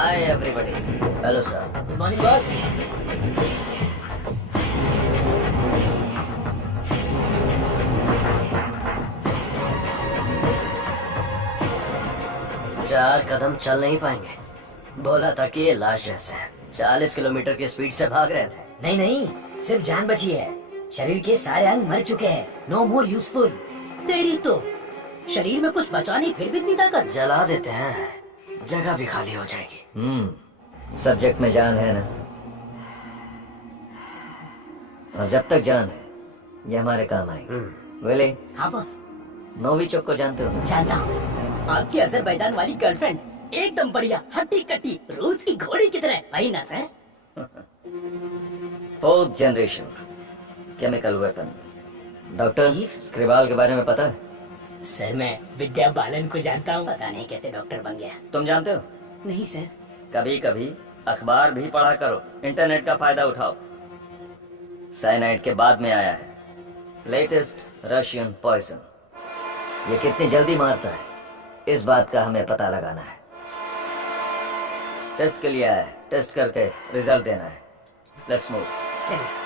Hi everybody. Hello sir. Good morning boss. चार कदम चल नहीं पाएंगे। बोला था कि ये लाश जैसे हैं। 40 किलोमीटर की स्पीड से भाग रहे थे। नहीं नहीं, सिर्फ जान बची है। शरीर के सारे अंग मर चुके हैं। No more useful. तेरी तो शरीर में कुछ बचा नहीं, फिर भी इतनी ताकत। जला देते हैं, जगह भी खाली हो जाएगी। सब्जेक्ट में जान है ना, और जब तक जान है ये हमारे काम आएगी। विली, हाँ बॉस। नोविचोक को जानते हो? जानता हूँ। आपकी अजरबैजान वाली गर्लफ्रेंड एकदम बढ़िया, हट्टी कट्टी, रूस की घोड़ी की तरह। वही ना सर? 4th generation chemical weapon. Doctor chief? Skripal के बारे में पता है? सर मैं विद्या बालन को जानता हूँ। पता नहीं कैसे डॉक्टर बन गया। तुम जानते हो? नहीं सर। कभी कभी अखबार भी पढ़ा करो, इंटरनेट का फायदा उठाओ। साइनाइड के बाद में आया है लेटेस्ट रशियन पॉइजन। ये कितनी जल्दी मारता है, इस बात का हमें पता लगाना है। टेस्ट के लिए आया है, टेस्ट करके रिजल्ट देना है। Let's move. चलिए।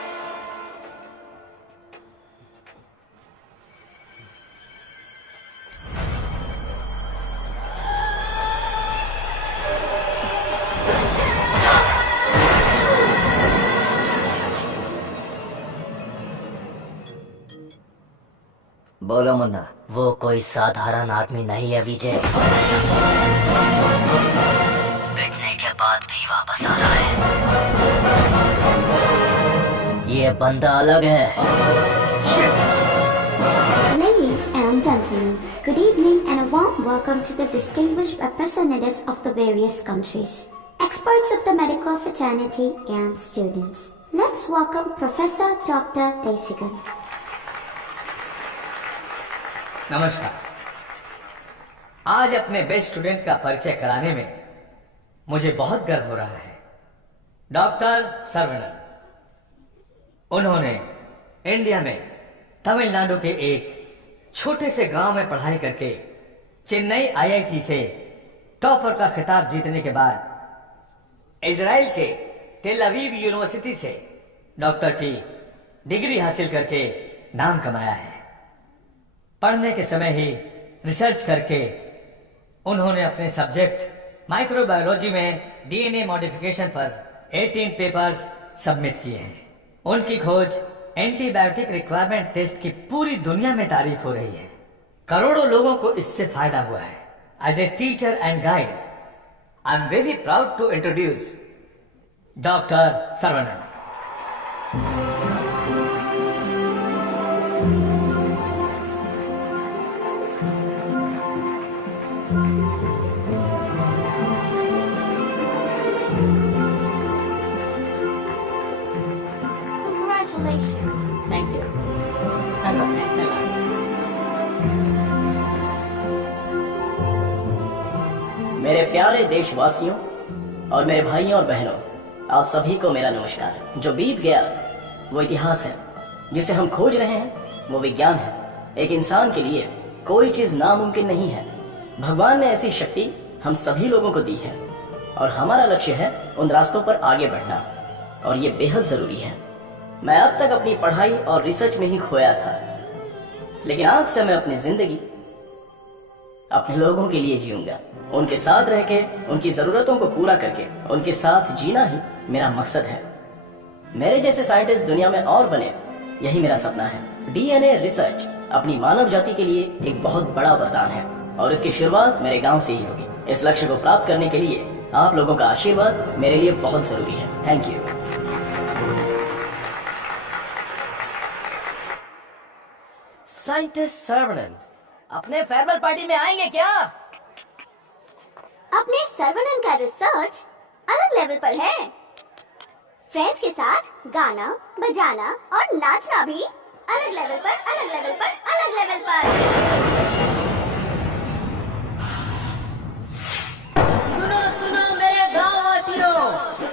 बोलो मुन्ना। वो कोई साधारण आदमी नहीं है विजय। देखने के बाद भी वापस आ रहा है। ये बंदा अलग है। Ladies and gentlemen, good evening and a warm welcome to the distinguished representatives of the various countries, experts of the medical fraternity and students. Let's welcome Professor Dr. Desigan. नमस्कार। आज अपने बेस्ट स्टूडेंट का परिचय कराने में मुझे बहुत गर्व हो रहा है। डॉक्टर सरवणन। उन्होंने इंडिया में तमिलनाडु के एक छोटे से गांव में पढ़ाई करके चेन्नई आईआईटी से टॉपर का खिताब जीतने के बाद इजराइल के टेल अवीव यूनिवर्सिटी से डॉक्टर की डिग्री हासिल करके नाम कमाया है। पढ़ने के समय ही रिसर्च करके उन्होंने अपने सब्जेक्ट माइक्रोबायोलॉजी में डीएनए मॉडिफिकेशन पर 18 पेपर्स सबमिट किए हैं। उनकी खोज एंटीबायोटिक रिक्वायरमेंट टेस्ट की पूरी दुनिया में तारीफ हो रही है। करोड़ों लोगों को इससे फायदा हुआ है। As a teacher and guide, I am very proud to introduce doctor Saravanan. Congratulations. Thank you. मेरे प्यारे देशवासियों और मेरे भाइयों और बहनों, आप सभी को मेरा नमस्कार। जो बीत गया वो इतिहास है, जिसे हम खोज रहे हैं वो विज्ञान है। एक इंसान के लिए कोई चीज नामुमकिन नहीं है। भगवान ने ऐसी शक्ति हम सभी लोगों को दी है और हमारा लक्ष्य है उन रास्तों पर आगे बढ़ना, और ये बेहद जरूरी है। मैं अब तक अपनी पढ़ाई और रिसर्च में ही खोया था, लेकिन आज से मैं अपनी जिंदगी अपने लोगों के लिए जीऊंगा। उनके साथ रह के, उनकी जरूरतों को पूरा करके, उनके साथ जीना ही मेरा मकसद है। मेरे जैसे साइंटिस्ट दुनिया में और बने, यही मेरा सपना है। डीएनए रिसर्च अपनी मानव जाति के लिए एक बहुत बड़ा वरदान है, और इसकी शुरुआत मेरे गांव से ही होगी। इस लक्ष्य को प्राप्त करने के लिए आप लोगों का आशीर्वाद मेरे लिए बहुत जरूरी है। Thank you. साइंटिस्ट सरवणन अपने फेयरवेल पार्टी में आएंगे क्या? अपने सर्वनन का रिसर्च अलग लेवल पर है। फ्रेंड्स के साथ गाना, बजाना और नाचना भी अलग लेवल पर, अलग लेवल पर, अलग लेवल पर। सुनो सुनो मेरे गाँव वासियों,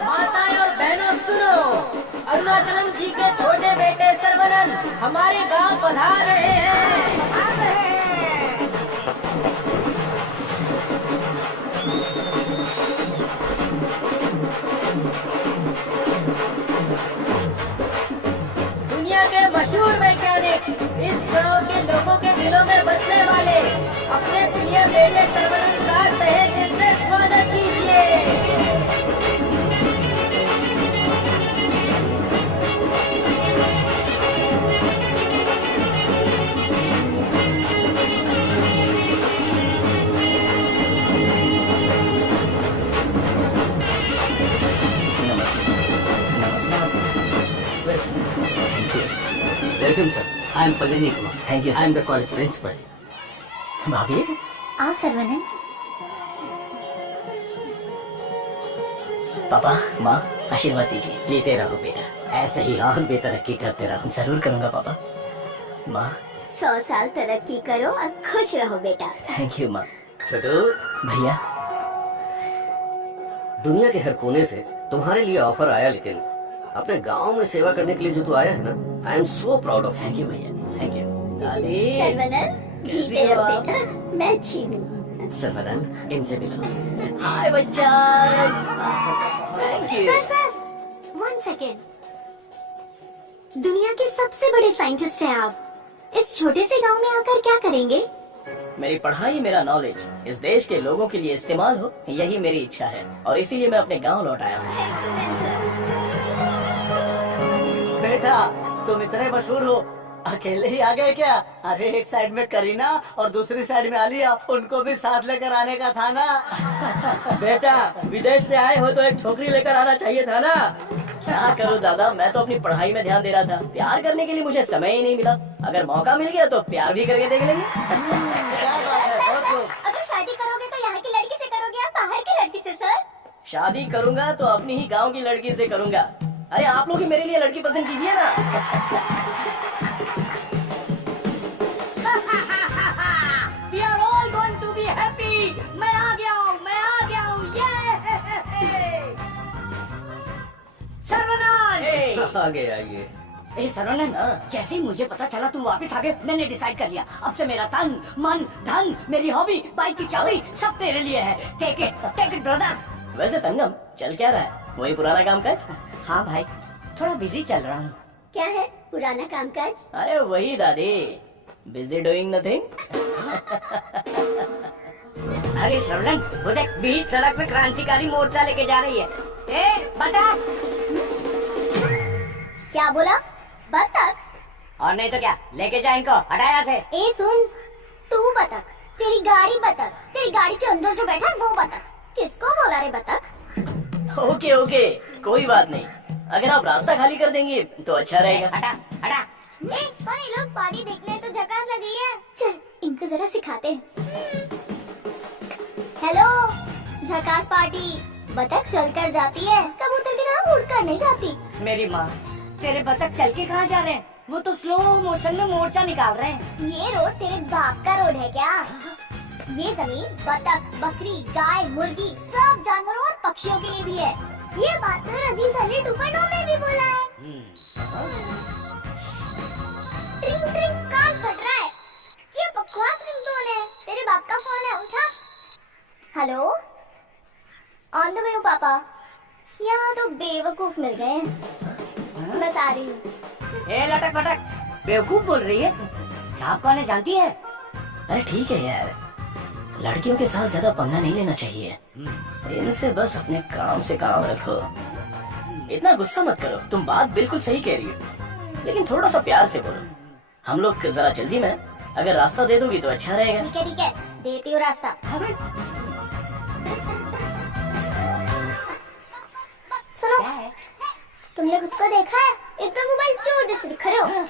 माताएं और बहनों सुनो। अरुणाचलम जी के छोटे बेटे सरवणन हमारे गांव पधार रहे हैं। इस गांव के लोगों के दिलों में बसने वाले अपने प्रिय बेटे सर्वनंद का तहे दिल से स्वागत कीजिए। Welcome sir, I am Pallavi Kumar. Thank you, sir. I am the college principal. भाभी, आओ सर्वनंद। पापा, माँ, आशीर्वाद दीजिए। जीते रहो बेटा, ऐसे ही और बेतरक्की करते रहो। जरूर करूँगा पापा। माँ, 100 साल तरक्की करो और खुश रहो बेटा। थैंक यू माँ। छोटू, भैया, दुनिया के हर कोने से तुम्हारे लिए ऑफर आया, लेकिन अपने गांव में सेवा करने के लिए जो तू आया है ना, आई am so proud of thank you भैया, थैंक यू। दादी, सर्वनंद, जीते कैसी हो रहो आप? बेटा, मैं अच्छी हूँ। सर्वनंद, इनसे मिलो। हाय बच्चा। Thank you. Sir, 1 second. दुनिया के सबसे बड़े साइंटिस्ट हैं आप। इस छोटे से गांव में आकर क्या करेंगे? मेरी पढ़ाई, मेरा नॉलेज इस देश के लोगों के लिए इस्तेमाल हो, यही मेरी इच्छा है, और इसीलिए मैं अपने गांव लौट आया हूँ। बेटा, तुम इतने मशहूर हो, अकेले ही आ गए क्या? अरे एक साइड में करीना और दूसरी साइड में आलिया, उनको भी साथ लेकर आने का था ना। बेटा, विदेश से आए हो तो एक छोकरी लेकर आना चाहिए था ना। क्या करूँ दादा, मैं तो अपनी पढ़ाई में ध्यान दे रहा था। प्यार करने के लिए मुझे समय ही नहीं मिला। अगर मौका मिल गया तो प्यार भी करके देख लेंगे। क्या बात है, बहुत खूब। अगर शादी करोगे तो यहाँ की लड़की से करोगे या बाहर की लड़की से सर? शादी करूंगा तो अपनी ही गांव की लड़की से करूंगा। अरे आप लोग ही मेरे लिए लड़की पसंद कीजिए ना। We are all going to be happy. मैं आ गया हूँ, ये सर्वनंद। आगे आइए। ए सर्वनंद, जैसे ही मुझे पता चला तुम वापस आ गए, मैंने डिसाइड कर लिया, अब से मेरा तन, मन, धन, मेरी हॉबी, बाइक की चाबी सब तेरे लिए है। Take it brother. वैसे तंगम, चल क्या रहा है? वही पुराना काम काज? हाँ भाई, थोड़ा बिजी चल रहा हूँ। क्या है पुराना कामकाज? अरे वही दादी, बिजी डूइंग नथिंग। अरे सर्वनंद, वो देख, बीच सड़क पे क्रांतिकारी मोर्चा लेके जा रही है। ए बता। क्या बोला? बतख? और नहीं तो क्या, लेके जा इनको, हटा यहाँ से। ए सुन, तू बतख, तेरी गाड़ी बतख, तेरी गाड़ी के अंदर जो बैठा है वो बतख। किसको बोला रे बतख? ओके ओके, कोई बात नहीं। अगर आप रास्ता खाली कर देंगे तो अच्छा रहेगा। हटा। ए, कौन ये लोग पार्टी देखने तो झकास लग रही है। चल इनको जरा सिखाते हैं। हेलो, झकास पार्टी। बतख चलकर जाती है, कबूतर की तरह उड़कर नहीं जाती। मेरी माँ, तेरे बतख चल के कहाँ जा रहे हैं? वो तो स्लो मोशन में मोर्चा निकाल रहे हैं। ये रोड तेरे बाप का रोड है क्या? ये जमीन बतख, बकरी, गाय, मुर्गी सब जानवरों और पक्षियों के लिए भी है। ये बात तो रवि सर ने 2.0 में भी बोला है। ट्रिंग ट्रिंग कान फट रहा है। ये बकवास रिंगटोन है। तेरे बाप का फोन है, उठा। हेलो, ऑन द वे हो पापा। यहाँ तो बेवकूफ मिल गए हैं। बस आ रही हूँ। ए लटक पटक, बेवकूफ बोल रही है? साहब कौन है जानती है? अरे ठीक है यार, लड़कियों के साथ ज्यादा पंगा नहीं लेना चाहिए। इनसे बस अपने काम से काम रखो। इतना गुस्सा मत करो, तुम बात बिल्कुल सही कह रही हो, लेकिन थोड़ा सा प्यार से बोलो। हम लोग जरा जल्दी में, अगर रास्ता दे दोगी तो अच्छा रहेगा। ठीक है, देती हूँ रास्ता। सुनो, तुमने खुद को देखा है? इतना मोबाइल चोर जैसे दिख रहे हो।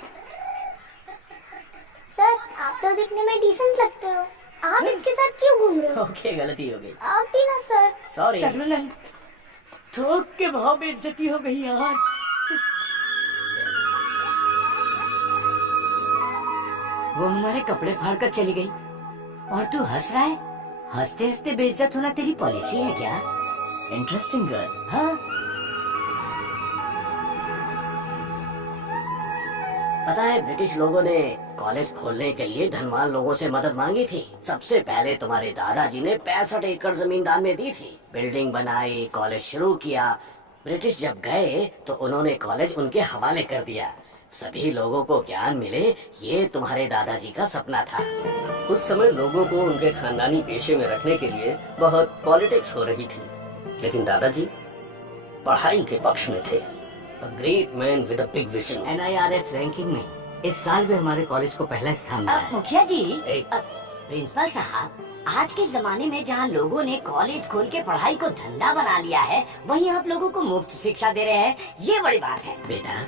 सर, आप तो दिखने में डिसेंट लगते हो, आप इसके साथ क्यों घूम रहे हो? ओके, गलती हो गई, आप भी ना सर। सॉरी। सर्वनंद, थोक के भाव में इज्जती हो गई यार। वो हमारे कपड़े फाड़ कर चली गई और तू हंस रहा है? हंसते हंसते बेइज्जत होना तेरी पॉलिसी है क्या? Interesting girl. हाँ, पता है, ब्रिटिश लोगों ने कॉलेज खोलने के लिए धनवान लोगों से मदद मांगी थी। सबसे पहले तुम्हारे दादाजी ने 65 एकड़ जमीन दान में दी थी। बिल्डिंग बनाई, कॉलेज शुरू किया। ब्रिटिश जब गए तो उन्होंने कॉलेज उनके हवाले कर दिया। सभी लोगों को ज्ञान मिले, ये तुम्हारे दादाजी का सपना था। उस समय लोगों को उनके खानदानी पेशे में रखने के लिए बहुत पॉलिटिक्स हो रही थी, लेकिन दादाजी पढ़ाई के पक्ष में थे। A great man with a big vision. NIRF ranking में इस साल भी हमारे कॉलेज को पहला स्थान मिला है। मुखिया जी, ए, प्रिंसिपल साहब, आज के जमाने में जहाँ लोगों ने कॉलेज खोल के पढ़ाई को धंधा बना लिया है, वहीं आप लोगों को मुफ्त शिक्षा दे रहे हैं, ये बड़ी बात है। बेटा,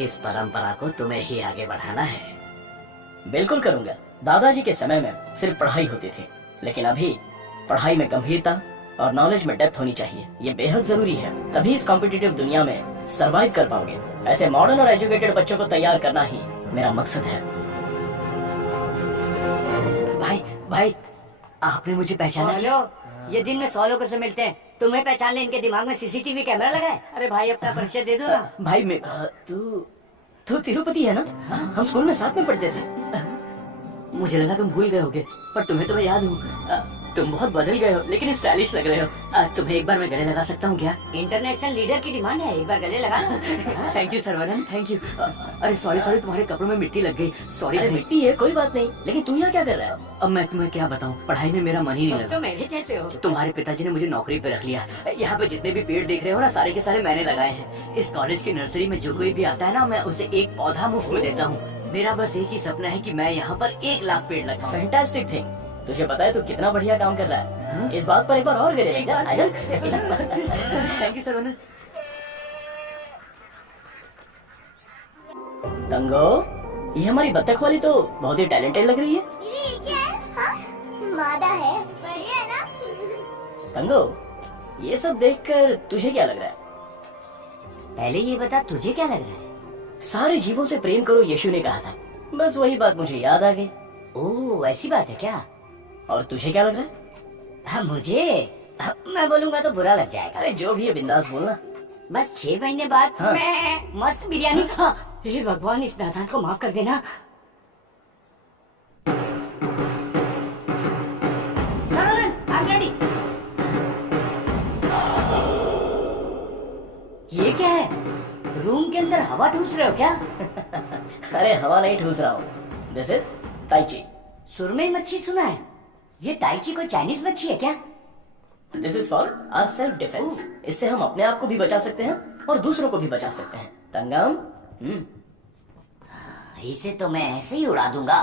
इस परंपरा को तुम्हें ही आगे बढ़ाना है। बिल्कुल करूंगा। दादाजी के समय में सिर्फ पढ़ाई होती थी, लेकिन अभी पढ़ाई में गंभीरता और नॉलेज में डेप्थ होनी चाहिए। ये बेहद जरूरी है, तभी इस कॉम्पिटिटिव दुनिया में सरवाइव कर पाओगे। ऐसे मॉडर्न और एजुकेटेड बच्चों को तैयार करना ही मेरा मकसद है। भाई आपने मुझे पहचाना? हेलो, ये दिन में 100 लोगों से मिलते हैं, तुम्हें पहचान ले इनके दिमाग में CCTV कैमरा लगा है। अरे भाई, अपना परिचय दे दो ना। भाई मैं तू तिरुपति है ना? हम स्कूल में साथ में पढ़ते थे। मुझे लगा तुम भूल गए होगे, पर तुम्हें तो मैं याद हूँ। तुम बहुत बदल गए हो, लेकिन स्टाइलिश लग रहे हो। तुम्हें एक बार मैं गले लगा सकता हूँ क्या? इंटरनेशनल लीडर की डिमांड है, एक बार गले लगा। Thank you Saravanan, thank you. अरे सॉरी, तुम्हारे कपड़ों में मिट्टी लग गई। सॉरी। अरे मिट्टी है, कोई बात नहीं, लेकिन तू यहाँ क्या कर रहा है? अब मैं तुम्हें क्या बताऊँ, पढ़ाई में मेरा मन ही नहीं तुम लगा। तो मेरे जैसे हो। तुम्हारे पिताजी ने मुझे नौकरी पे रख लिया। यहाँ पे जितने भी पेड़ देख रहे हो ना, सारे के सारे मैंने लगाए हैं। इस कॉलेज की नर्सरी में जो कोई भी आता है ना, मैं उसे एक पौधा मुफ्त में देता हूँ। मेरा बस एक ही सपना है कि मैं यहाँ पर 1 लाख पेड़ लगाऊं। Fantastic thing. तुझे पता है तू कितना बढ़िया काम कर रहा है? इस बात पर एक बार और गिरे। आजा। Thank you Saravanan. तंगो, ये हमारी बत्तख वाली तो बहुत ही टैलेंटेड लग रही है। ये क्या है? हाँ? मादा है, बढ़िया है ना? तंगो, ये सब देखकर तुझे क्या लग रहा है? पहले ये बता, तुझे क्या लग रहा है? सारे जीवों से प्रेम करो, यीशु ने कहा था। बस वही बात मुझे याद आ गई। ओह, ऐसी बात है क्या? और तुझे क्या लग रहा है? हाँ, मुझे, मैं बोलूंगा तो बुरा लग जाएगा। अरे जो भी है बिंदास बोलना। बस 6 महीने बाद हाँ। मैं मस्त बिरयानी। हे भगवान, इस नादान को माफ कर देना। Saravanan, I'm ready। ये क्या है? रूम के अंदर हवा ठूस रहे हो क्या? अरे हवा नहीं ठूस रहा हूँ। This is tai chi. सुरमई मच्छी सुना है? ये ताइची कोई चाइनीज मच्छी है क्या? This is for our self defence. इससे हम अपने आप को भी बचा सकते हैं और दूसरों को भी बचा सकते हैं। तंगम, इसे तो मैं ऐसे ही उड़ा दूंगा।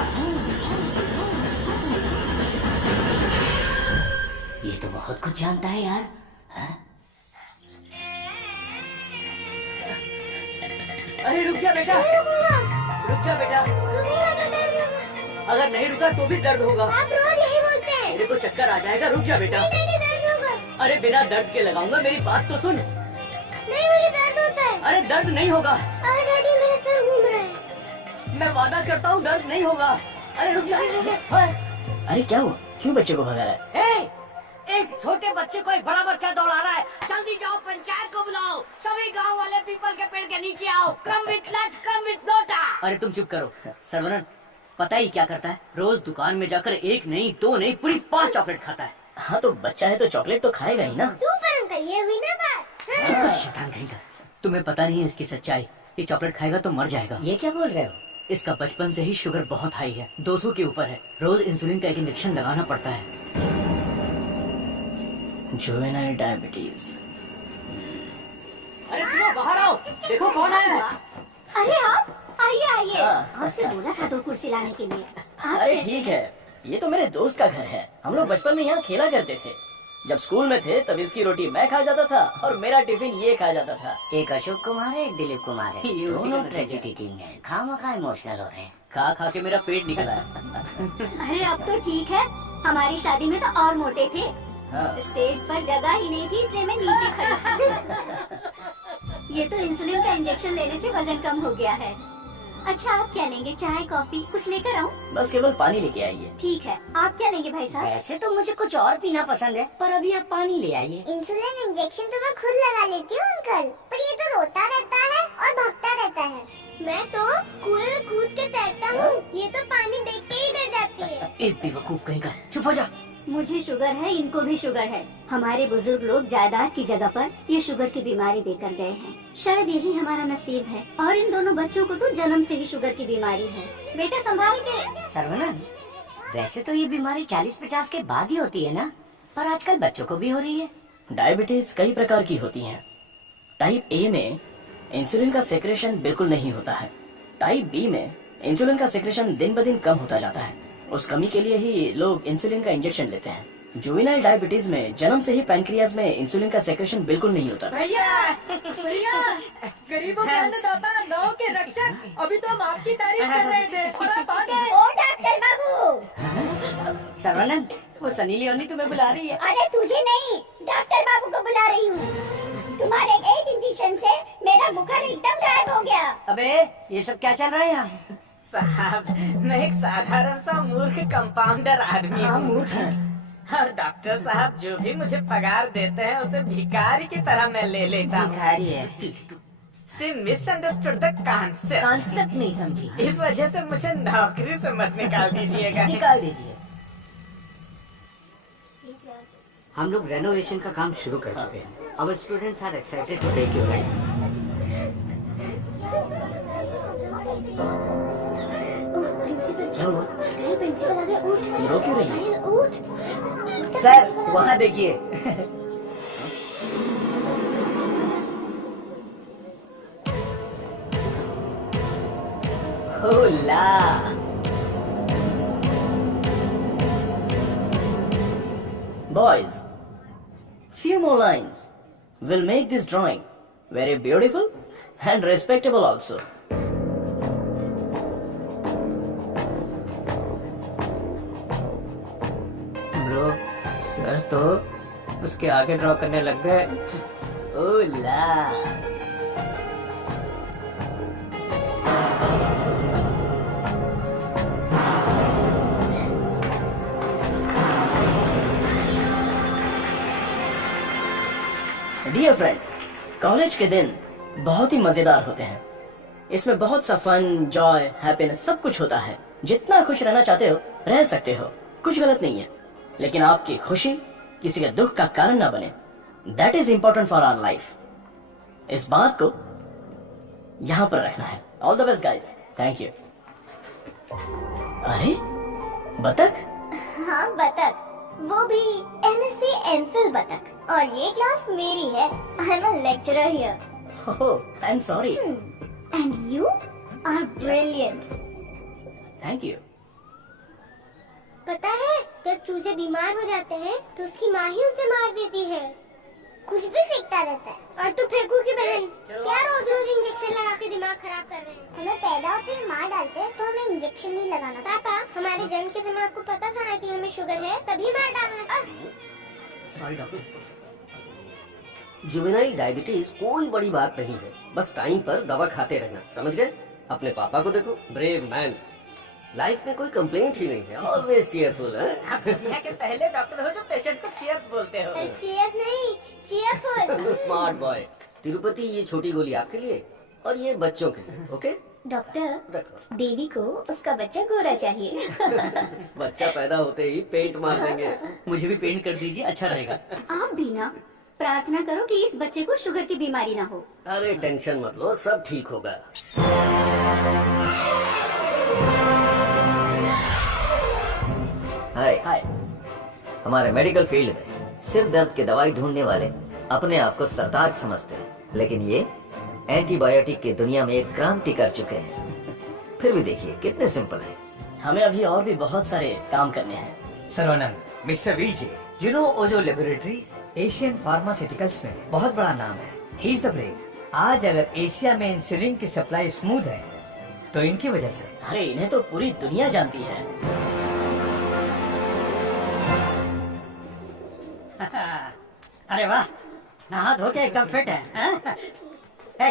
ये तो बहुत कुछ जानता है यार। अरे रुक जा बेटा, रुक जा बेटा। अगर नहीं रुका तो भी दर्द होगा। आप रोज यही बोलते हैं। मेरे को चक्कर आ जाएगा, रुक जा बेटा। डैडी, दर्द होगा। अरे बिना दर्द के लगाऊंगा, मेरी बात तो सुन। नहीं, मुझे दर्द होता है। अरे दर्द नहीं होगा। अरे डैडी, मेरा सर घूम रहा है। मैं वादा करता हूँ दर्द नहीं होगा। अरे रुक जा। अरे क्या हुआ? क्यों बच्चे को भगा रहा है? एक छोटे बच्चे को एक बड़ा बच्चा दौड़ा रहा है। जल्दी जाओ, पंचायत को बुलाओ। सभी गांव वाले पीपल के पेड़ के नीचे आओ। कम विथ लट, कम विथ लोटा। अरे तुम चुप करो। सरवनन पता ही क्या करता है, रोज दुकान में जाकर 1 नहीं 2 नहीं पूरी 5 चॉकलेट खाता है। हाँ तो बच्चा है तो चॉकलेट तो खाएगा ही ना। सुपर अंकल, ये हुई ना बात। हाँ। शैतान कहीं का। तुम्हें पता नहीं है इसकी सच्चाई। ये चॉकलेट खाएगा तो मर जाएगा। ये क्या बोल रहे हो? इसका बचपन से ही शुगर बहुत हाई है, 200 के ऊपर है। रोज इंसुलिन का एक इंजेक्शन लगाना पड़ता है। Juvenile diabetes. अरे सुनो, बाहर आओ, देखो कौन आया है। अरे आप आइए आइए। हाँ। आपसे बोला था 2 कुर्सी लाने के लिए। आप अरे कैसे ठीक है, ये तो मेरे दोस्त का घर है। हम लोग बचपन में यहाँ खेला करते थे। जब स्कूल में थे तब इसकी रोटी मैं खा जाता था और मेरा टिफिन ये खा जाता था। एक अशोक कुमार है, एक दिलीप कुमार है। ये उसी का दोनों नतीजा ट्रेजेडी किंग हैं। खामखा इमोशनल हो रहे हैं। खा खा के मेरा पेट निकला है। अरे अब तो ठीक है, हमारी शादी में तो और मोटे थे। हाँ। स्टेज पर जगह ही नहीं थी, इसलिए मैं नीचे खड़ी थी। ये तो इंसुलिन का इंजेक्शन लेने से वजन कम हो गया है। अच्छा, आप क्या लेंगे? चाय, कॉफी कुछ लेकर आऊं? बस केवल पानी लेके आइए। ठीक है, आप क्या लेंगे भाई साहब? वैसे तो मुझे कुछ और पीना पसंद है, पर अभी आप पानी ले आइए। इंसुलिन इंजेक्शन तो मैं खुद लगा लेती हूँ अंकल, पर ये तो रोता रहता है और भगता रहता है। मैं तो कुएं में कूद के तैरता हूँ, ये तो पानी देख के ही डर जाती है। एक बेवकूफ कहीं का, चुप हो जा। मुझे शुगर है, इनको भी शुगर है। हमारे बुजुर्ग लोग जायदाद की जगह पर ये शुगर की बीमारी देकर गए हैं। शायद यही हमारा नसीब है। और इन दोनों बच्चों को तो जन्म से ही शुगर की बीमारी है। बेटा संभाल के। सर्वनन, वैसे तो ये बीमारी 40-50 के बाद ही होती है ना, पर आजकल बच्चों को भी हो रही है। डायबिटीज कई प्रकार की होती हैं। टाइप ए में इंसुलिन का सेक्रेशन बिल्कुल नहीं होता है। टाइप बी में इंसुलिन का सेक्रेशन दिन ब दिन कम होता जाता है। उस कमी के लिए ही लोग इंसुलिन का इंजेक्शन लेते हैं। जुवेनाइल डायबिटीज में जन्म से ही पैनक्रियाज में इंसुलिन का सेक्रेशन बिल्कुल नहीं होता। भैया भैया, गरीबों के अन्नदाता, गांव के रक्षक, अभी तो हम आपकी तारीफ कर रहे थे और आप आ गए। ओ डॉक्टर बाबू। सर्वनन, वो सनी लियोनी तुम्हें बुला रही है। अरे तुझे नहीं, डॉक्टर बाबू को बुला रही हूँ। तुम्हारे एक इंजेक्शन से मेरा बुखार एकदम गायब हो गया। अबे ये सब क्या चल रहा है यहाँ? साहब, मैं एक साधारण सा मूर्ख कंपाउंडर आदमी हूँ। और डॉक्टर साहब जो भी मुझे पगार देते हैं उसे भिखारी की तरह मैं ले लेता हूँ। भिखारी है। सी मिसअंडरस्टूड द कॉन्सेप्ट। कॉन्सेप्ट नहीं समझी। इस वजह से मुझे नौकरी से मत निकाल दीजिएगा। निकाल दीजिए। हम लोग रेनोवेशन का काम शुरू कर चुके हैं। Our students are excited to take your guidance. क्या हुआ? प्रिंसिपल आ गया। उठ। रो क्यों रही है? अरे उठ। सर वहाँ देखिए। होला। Boys, few more lines will make this drawing very beautiful and respectable also. Bro, sir तो उसके आगे ड्रॉ करने लग गए। होला। डियर फ्रेंड्स, कॉलेज के दिन बहुत ही मजेदार होते हैं। इसमें बहुत सा फन, जॉय, हैप्पीनेस सब कुछ होता है। जितना खुश रहना चाहते हो रह सकते हो, कुछ गलत नहीं है। लेकिन आपकी खुशी किसी के दुख का कारण ना बने, that is important for our life. इस बात को यहाँ पर रखना है। All the best guys. Thank you. अरे बतख। हाँ बतख, वो भी MSc MPhil बतख। और ये क्लास मेरी है। I am a lecturer here. Oh, I am sorry. And you are brilliant. Thank you. पता है, जब चूजे बीमार हो जाते हैं तो उसकी माँ ही उसे मार देती है। कुछ भी फेंकता रहता है। और तू फेंकू की बहन, क्या रोज रोज इंजेक्शन लगा के दिमाग खराब कर रहे हैं। हमें पैदा होते ही मार डालते हैं तो हमें इंजेक्शन नहीं लगाना। पापा, हमारे जन्म के दिमाग को पता था ना कि हमें शुगर है, तभी मार डालना। Sorry doctor. जुवेनाइल डायबिटीज कोई बड़ी बात नहीं है, बस टाइम पर दवा खाते रहना, समझ गए? अपने पापा को देखो, ब्रेव मैन, लाइफ में कोई कंप्लेंट ही नहीं है, ऑलवेज चीयरफुल है। आप दुनिया के पहले डॉक्टर हो जो पेशेंट को चीयर्स बोलते हो। चीयर्स नहीं, चीयरफुल। Smart boy. तिरुपति, ये छोटी गोली आपके लिए और ये बच्चों के लिए, ओके? डॉक्टर, रखो। देवी को उसका बच्चा गोरा चाहिए। बच्चा पैदा होते ही पेंट मार देंगे। मुझे भी पेंट कर दीजिए, अच्छा रहेगा। आप भी ना प्रार्थना करो कि इस बच्चे को शुगर की बीमारी ना हो। अरे टेंशन मत लो, सब ठीक होगा। हाय। हाय। हमारे मेडिकल फील्ड में सिर दर्द की दवाई ढूंढने वाले अपने आप को सरताज समझते हैं, लेकिन ये एंटीबायोटिक की दुनिया में एक क्रांति कर चुके हैं। फिर भी देखिए कितने सिंपल है। हमें अभी और भी बहुत सारे काम करने हैं। Sarvanand, mister VJ, you know Ojo laboratories Asian pharmaceuticals में बहुत बड़ा नाम है। He is the break. आज अगर एशिया में इंसुलिन की सप्लाई स्मूथ है तो इनकी वजह से। अरे इन्हें तो पूरी दुनिया जानती है। अरे वाह, नहा धो के एकदम फिट है, हैं? हे,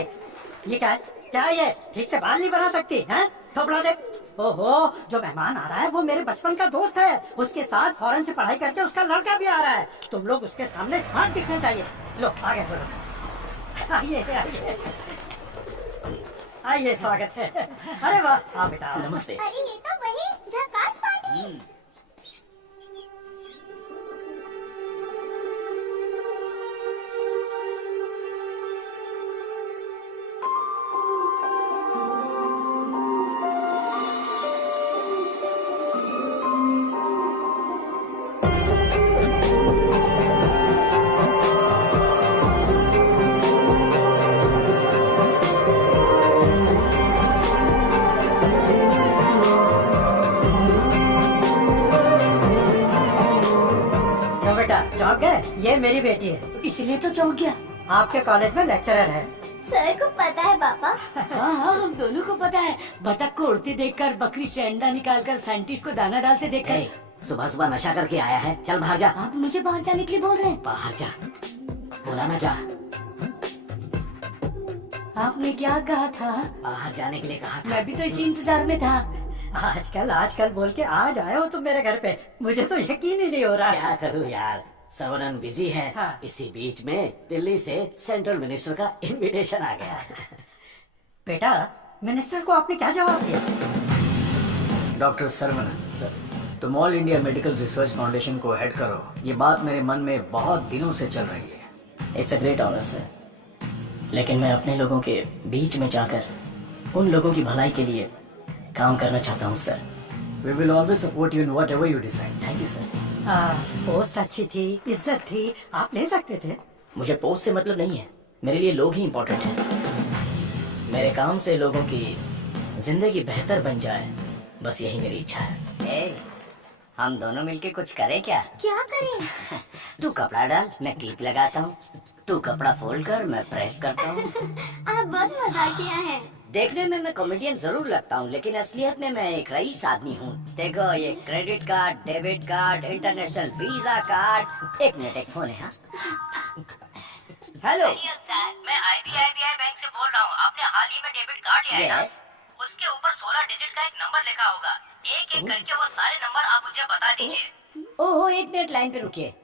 ये क्या है? क्या है ये? ठीक से बाल नहीं बना सकती, हैं? थोपड़ा दे। ओहो, जो मेहमान आ रहा है वो मेरे बचपन का दोस्त है। उसके साथ फॉरेन से पढ़ाई करके उसका लड़का भी आ रहा है। तुम लोग उसके सामने स्मार्ट दिखने चाहिए। लो आगे बढ़ो। आइए आइए आइए, स्वागत है। अरे वाह, हाँ बेटा। नमस्ते। अरे ये तो वही झकास पार्टी। ये मेरी बेटी है, इसलिए तो चौंक गया। आपके कॉलेज में लेक्चरर है। सर को पता है पापा। हाँ हाँ, हम दोनों को पता है। बतख को उड़ते देखकर, बकरी से अंडा निकालकर, साइंटिस्ट को दाना डालते देखकर। सुबह सुबह नशा करके आया है, चल बाहर जा। आप मुझे बाहर जाने के लिए बोल रहे हैं? बाहर जा, बोला ना जा। आपने क्या कहा था? बाहर जाने के लिए कहा था। मैं भी तो इसी इंतजार में था। आजकल बोल के आज आए हो तुम मेरे घर पे, मुझे तो यकीन ही नहीं हो रहा। क्या करूँ यार, सर्वनन बिजी है। हाँ। इसी बीच में दिल्ली से सेंट्रल मिनिस्टर का इनविटेशन आ गया। बेटा, मिनिस्टर को आपने क्या जवाब दिया? डॉक्टर सर्वनन सर, तुम all India medical research foundation को हेड करो, ये बात मेरे मन में बहुत दिनों से चल रही है। It's a great honour sir, लेकिन मैं अपने लोगों के बीच में जाकर उन लोगों की भलाई के लिए काम करना चाहता हूँ sir. We will always support you in whatever you decide. Thank you sir. Post अच्छी थी, इज्जत थी, आप ले सकते थे। मुझे पोस्ट से मतलब नहीं है, मेरे लिए लोग ही इम्पोर्टेंट हैं। मेरे काम से लोगों की जिंदगी बेहतर बन जाए, बस यही मेरी इच्छा है। हम दोनों मिलके कुछ करें क्या? क्या करें? तू कपड़ा डाल, मैं क्लिप लगाता हूँ। तू कपड़ा फोल्ड कर, मैं प्रेस करता हूँ। आप बहुत मजाकिया हैं। देखने में मैं कॉमेडियन जरूर लगता हूँ, लेकिन असलियत में मैं एक रईस आदमी हूँ। देखो, ये credit card, debit card, international visa card. एक मिनट, एक फोन है। हाँ, हेलो, मैं IBI बैंक से बोल रहा हूँ। आपने हाल ही में डेबिट कार्ड लिया है ना? यस। उसके ऊपर 16 डिजिट का एक नंबर लिखा होगा। एक एक करके वो सारे नंबर आप मुझे बता दीजिए। ओहो, एक मिनट लाइन पे रुकिए।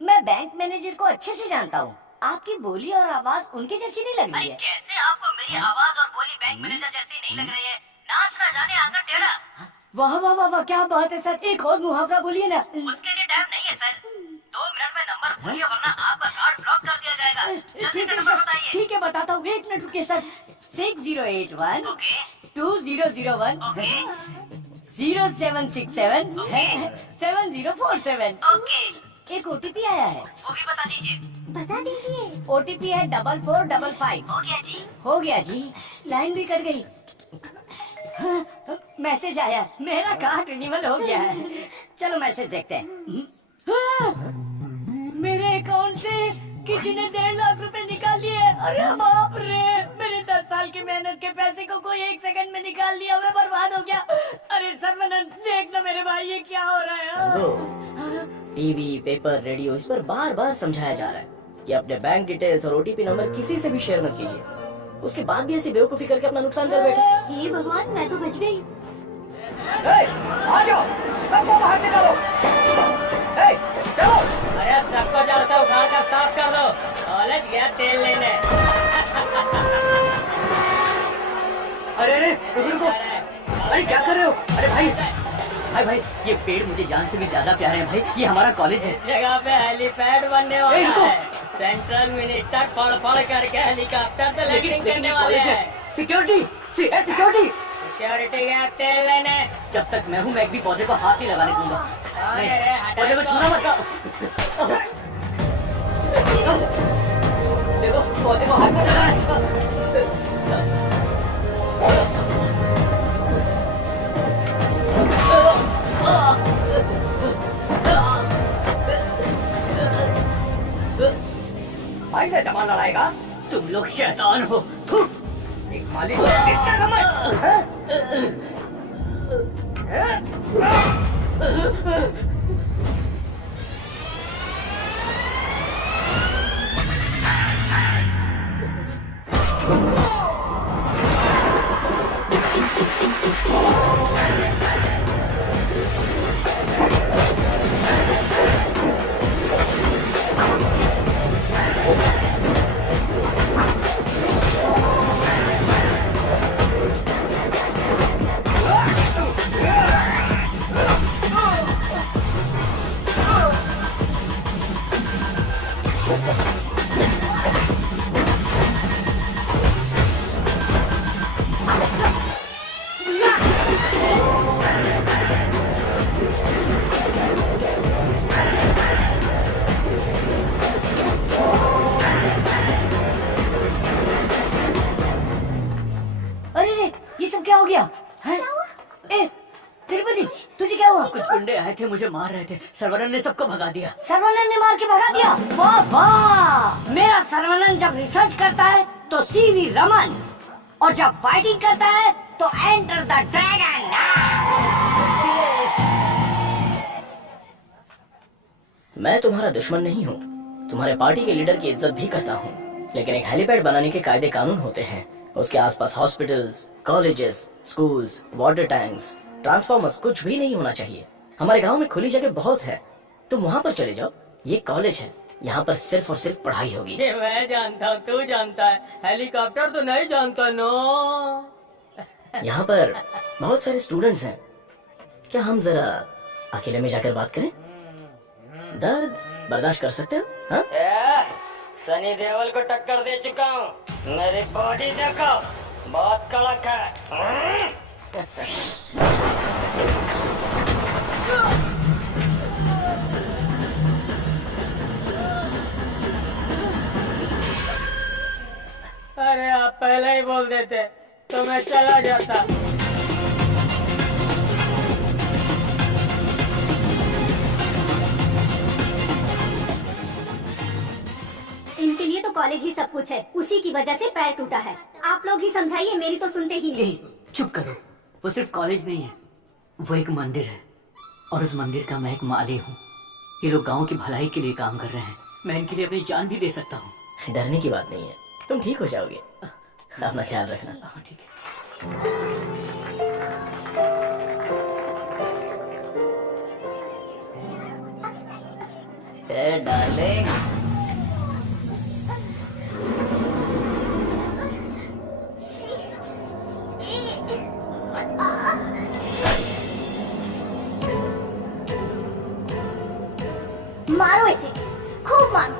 मैं बैंक मैनेजर को अच्छे से जानता हूँ। आपकी बोली और आवाज उनके जैसी नहीं लग रही है। कैसे आपको मेरी आवाज और बोली बैंक मैनेजर जैसी नहीं लग रही है? नाच ना जाने आकर टेढ़ा। वाह वाह वाह वाह, क्या बात है सर। एक और मुहावरा बोलिए ना। उसके लिए टाइम नहीं है सर। 2 मिनट में नंबर बोलिए, वरना आपका कार्ड ब्लॉक कर दिया जाएगा। जल्दी ठीक से है नंबर सर, बताइए। ठीक है बताता हूँ। एक मिनट रुकिए सर। 6081 okay 2001 okay 0767 7047। ओके, एक OTP आया है। वो भी बता दीजिए। बता दीजिए। OTP है 4455। हो गया जी। हो गया जी। लाइन भी कट गई। हाँ, मैसेज आया, मेरा कार्ड रिन्यूअल हो गया है। चलो मैसेज देखते हैं। हाँ, मेरे अकाउंट से किसी ने 1.5 लाख रुपए निकाल लिए। अरे बाप रे, मेरे 10 साल की मेहनत के पैसे को कोई 1 सेकंड में निकाल लिया। मैं बर्बाद हो गया। अरे सर्वनंद, देखना मेरे भाई, ये क्या हो रहा है? टीवी, पेपर, रेडियो, इस पर बार बार समझाया जा रहा है कि अपने बैंक डिटेल्स और OTP नंबर किसी से भी शेयर मत कीजिए। उसके बाद भी ऐसी बेवकूफी करके अपना नुकसान कर बैठे। हे भगवान, मैं तो बच गई। आ जाओ, सबको बाहर निकालो। चलो। अरे सबको जाओ, उठा कर साफ कर दो। कॉलेज गया तेल लेने। अरे रुको, अरे क्या कर रहे हो? अरे भाई, ये पेड़ मुझे जान से भी ज्यादा प्यारे हैं भाई। ये हमारा कॉलेज है। जगह पे हेलीपैड बनने वाला है। सेंट्रल मिनिस्टर पढ़ करके हेलीकॉप्टर से लैंडिंग करने वाले हैं। सिक्योरिटी। सिक्योरिटी गया तेल लेने। जब तक मैं हूँ, मैं भी पौधे को हाथ नहीं लगाने दूंगा। पौधे को छूना मत। देखो, पौधे को हाथ मत लगाना। भाई से जमा लड़ाएगा? तुम लोग शैतान हो। एक मालिक इतना कमाई। अरे ये सब क्या हो गया? हैं? ए, तिरुपति, तुझे क्या हुआ? कुछ गुंडे आए थे, मुझे मार रहे थे। सर्वनन ने सबको भगा दिया। सर्वनन ने मार के भगा दिया? वाह वाह! मेरा सर्वनन जब रिसर्च करता है तो सीवी रमन, और जब फाइटिंग करता है तो एंटर द ड्रैगन। मैं तुम्हारा दुश्मन नहीं हूँ, तुम्हारे पार्टी के लीडर की इज्जत भी करता हूँ, लेकिन एक हेलीपैड बनाने के कायदे कानून होते हैं। उसके आसपास hospitals, colleges, schools, water tanks, transformers कुछ भी नहीं होना चाहिए। हमारे गांव में खुली जगह बहुत है, तुम वहाँ पर चले जाओ। ये कॉलेज है, यहाँ पर सिर्फ और सिर्फ पढ़ाई होगी। ये मैं जानता हूँ, तू जानता है, हेलीकॉप्टर तो नहीं जानता नो। यहाँ पर बहुत सारे स्टूडेंट्स हैं, क्या हम जरा अकेले में जाकर बात करें? दर्द बर्दाश्त कर सकते हो? हाँ? सनी देओल को टक्कर दे चुका हूँ, मेरी बॉडी देखो, बहुत कड़क है। अरे आप पहले ही बोल देते तो मैं चला जाता। इनके लिए तो कॉलेज ही सब कुछ है, उसी की वजह से पैर टूटा है। आप लोग ही समझाइए, मेरी तो सुनते ही नहीं। चुप करो, वो सिर्फ कॉलेज नहीं है, वो एक मंदिर है, और उस मंदिर का मैं एक माली हूँ। ये लोग गांव की भलाई के लिए काम कर रहे हैं, मैं इनके लिए अपनी जान भी दे सकता हूँ। डरने की बात नहीं है, तुम ठीक हो जाओगे, अपना ख्याल रखना। ठीक है। डार्लिंग, मारो इसे, खूब मारो।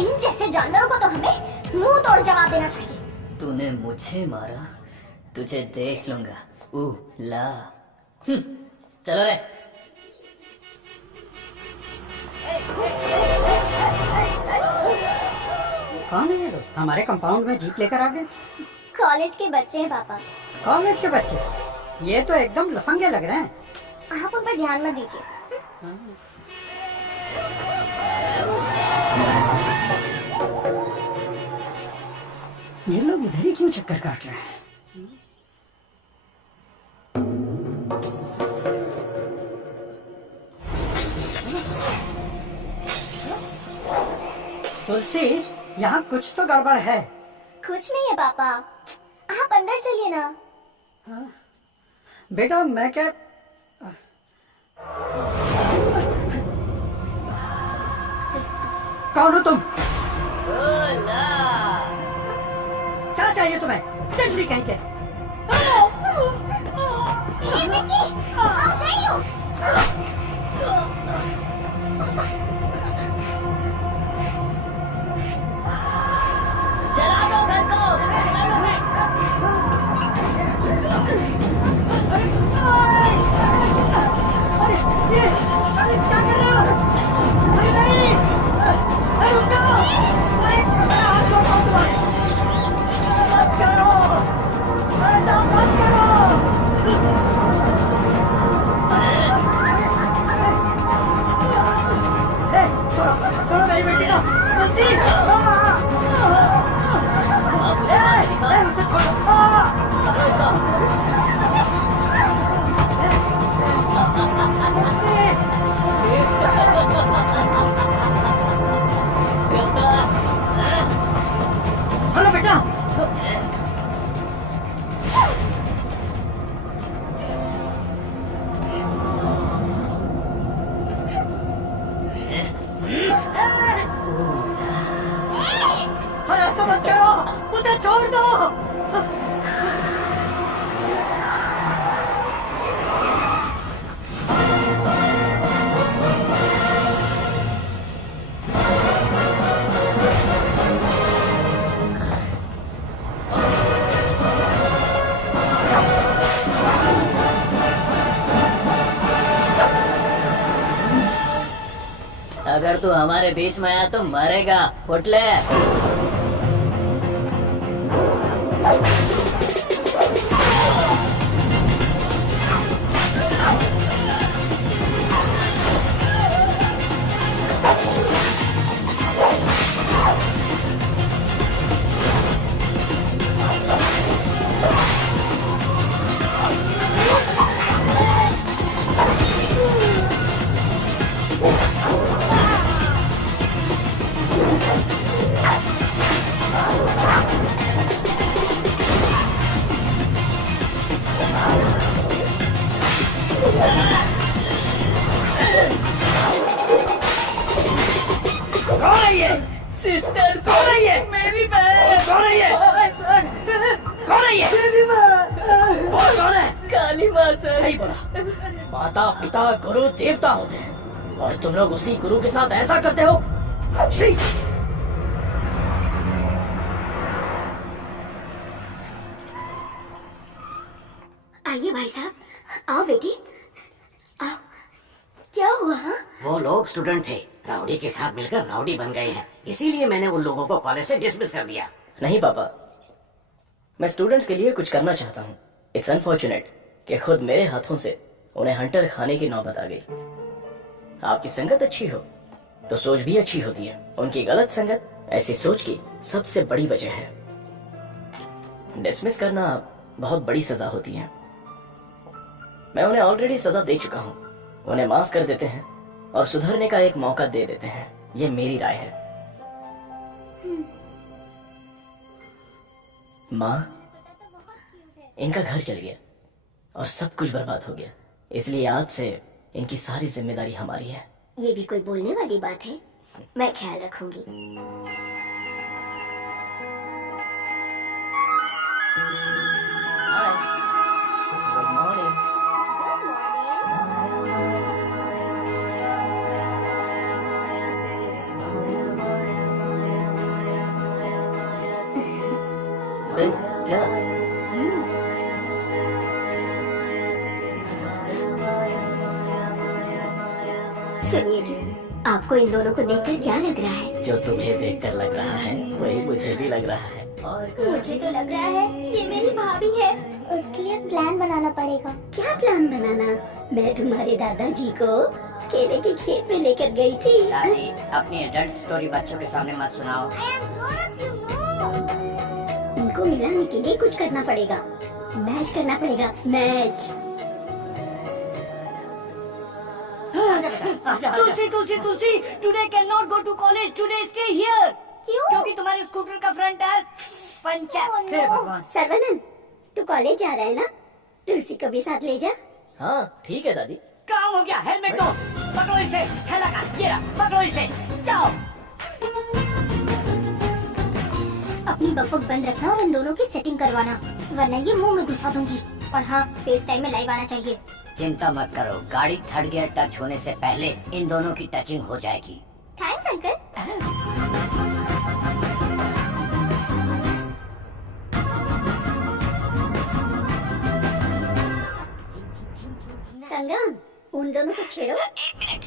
इन जैसे जानवरों को तो हमें मुंह तोड़ जवाब देना चाहिए। तूने मुझे मारा, तुझे देख लूंगा। ला चलो रे। कौन है ये लोग? हमारे कंपाउंड में जीप लेकर आ गए। कॉलेज के बच्चे हैं पापा। कॉलेज के बच्चे? ये तो एकदम लफंगे लग रहे हैं। आप उन पर ध्यान मत दीजिए। ये लोग इधर ही क्यों चक्कर काट रहे हैं? तुलसी, यहाँ कुछ तो गड़बड़ है। कुछ नहीं है पापा, आप अंदर चलिए ना। बेटा मैं क्या, कौन हो तुम? क्या चाहिए तुम्हें? चंडी कहीं के। ये विक्की, आप नहीं हो। चला दो घर को। अरे क्या कर रहे हो? अरे नहीं, अरे रुको, अरे हाथ छोड़ो तुम्हारे। मत करो, ऐसा मत करो। छोड़ो, छोड़ो मेरी बेटी को। तुलसी, उसे छोड़ो। हेलो बेटा। अरे ऐसा मत करो, उसे छोड़ दो। अगर तू हमारे बीच में आया तो मरेगा, उठ ले। सिस्टर कौन है ये? मेरी बहन। कौन है ये? सर कौन है ये? मेरी माँ। कौन है? काली माँ सर। सही बोला। माता पिता गुरु देवता होते हैं और तुम लोग उसी गुरु के साथ ऐसा करते हो। श्री आइए भाई साहब, आओ बेटी, आओ। क्या हुआ? हाँ? वो लोग स्टूडेंट थे, राउडी के साथ मिलकर राउडी बन गए हैं, इसीलिए मैंने उन लोगों को कॉलेज से डिसमिस कर दिया। नहीं पापा, मैं स्टूडेंट्स के लिए कुछ करना चाहता हूँ। इट्स अनफॉर्चुनेट कि खुद मेरे हाथों से उन्हें हंटर खाने की नौबत आ गई। आपकी संगत अच्छी हो तो सोच भी अच्छी होती है। उनकी गलत संगत ऐसी सोच की सबसे बड़ी वजह है। डिसमिस करना बहुत बड़ी सजा होती है। मैं उन्हें ऑलरेडी सजा दे चुका हूँ। उन्हें माफ कर देते हैं और सुधरने का एक मौका दे देते हैं। ये मेरी राय है। माँ, इनका घर चल गया और सब कुछ बर्बाद हो गया, इसलिए आज से इनकी सारी जिम्मेदारी हमारी है। ये भी कोई बोलने वाली बात है? मैं ख्याल रखूंगी। Good morning. क्या? सुनिए जी, आपको इन दोनों को देखकर क्या लग रहा है? जो तुम्हें देखकर लग रहा है वही मुझे भी लग रहा है। मुझे तो लग रहा है ये मेरी भाभी है। उसके लिए प्लान बनाना पड़ेगा। क्या प्लान बनाना? मैं तुम्हारे दादाजी को केले के खेत में लेकर गई थी। दादी, अपनी एडल्ट स्टोरी बच्चों के सामने मत सुनाओ। उनको मिलाने के लिए कुछ करना पड़ेगा। मैच करना पड़ेगा, match. Tulsi Tulsi Tulsi, today can not go to college, today stay here. क्यों? क्योंकि तुम्हारे स्कूटर का फ्रंट टायर पंचर। हे भगवान। सर्वनंद, तू कॉलेज जा रहा है ना? तुलसी को भी साथ ले जा। हाँ ठीक है दादी। काम हो गया, हेलमेट दो। पकड़ो इसे, थैला का ये रहा, पकड़ो इसे, जाओ। अपनी बकबक बंद रखना और इन दोनों की सेटिंग करवाना, वरना ये मुंह में घुसा दूंगी। और हाँ, फेस टाइम में लाइव आना चाहिए। चिंता मत करो, गाड़ी थर्ड गियर टच होने से पहले इन दोनों की टचिंग हो जाएगी। Thanks uncle. कंगन, उन दोनों को छेड़ो। एक मिनट।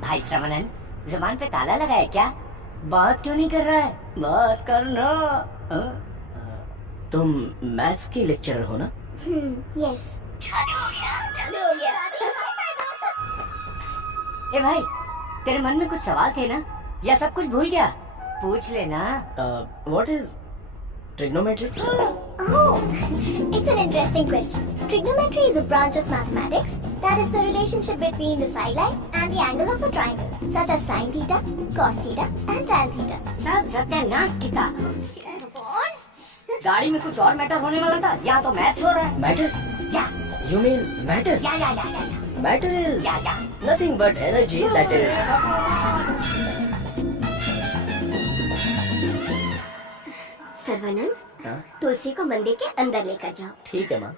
भाई श्रवणन, जुबान पे ताला लगा है क्या? बात क्यों नहीं कर रहा है? बात करना। तुम मैथ्स की लेक्चरर हो ना? यस। चालू हो गया। ए भाई, तेरे मन में कुछ सवाल थे ना, या सब कुछ भूल गया? पूछ लेना। What is trigonometry? Oh, it's an interesting question. Trigonometry is a branch of mathematics that is the relationship between the sideline and the angle of a triangle, such as sin theta, cos theta, and tan theta. सब सत्यानाश की था। गाड़ी में कुछ और matter होने वाला था, यहाँ तो मैथ्स हो रहा है। मैटर? या You mean matter? या Matter is या nothing but energy that is. सर्वनंद, हाँ? तुलसी को मंदिर के अंदर लेकर जाओ। ठीक है माँ।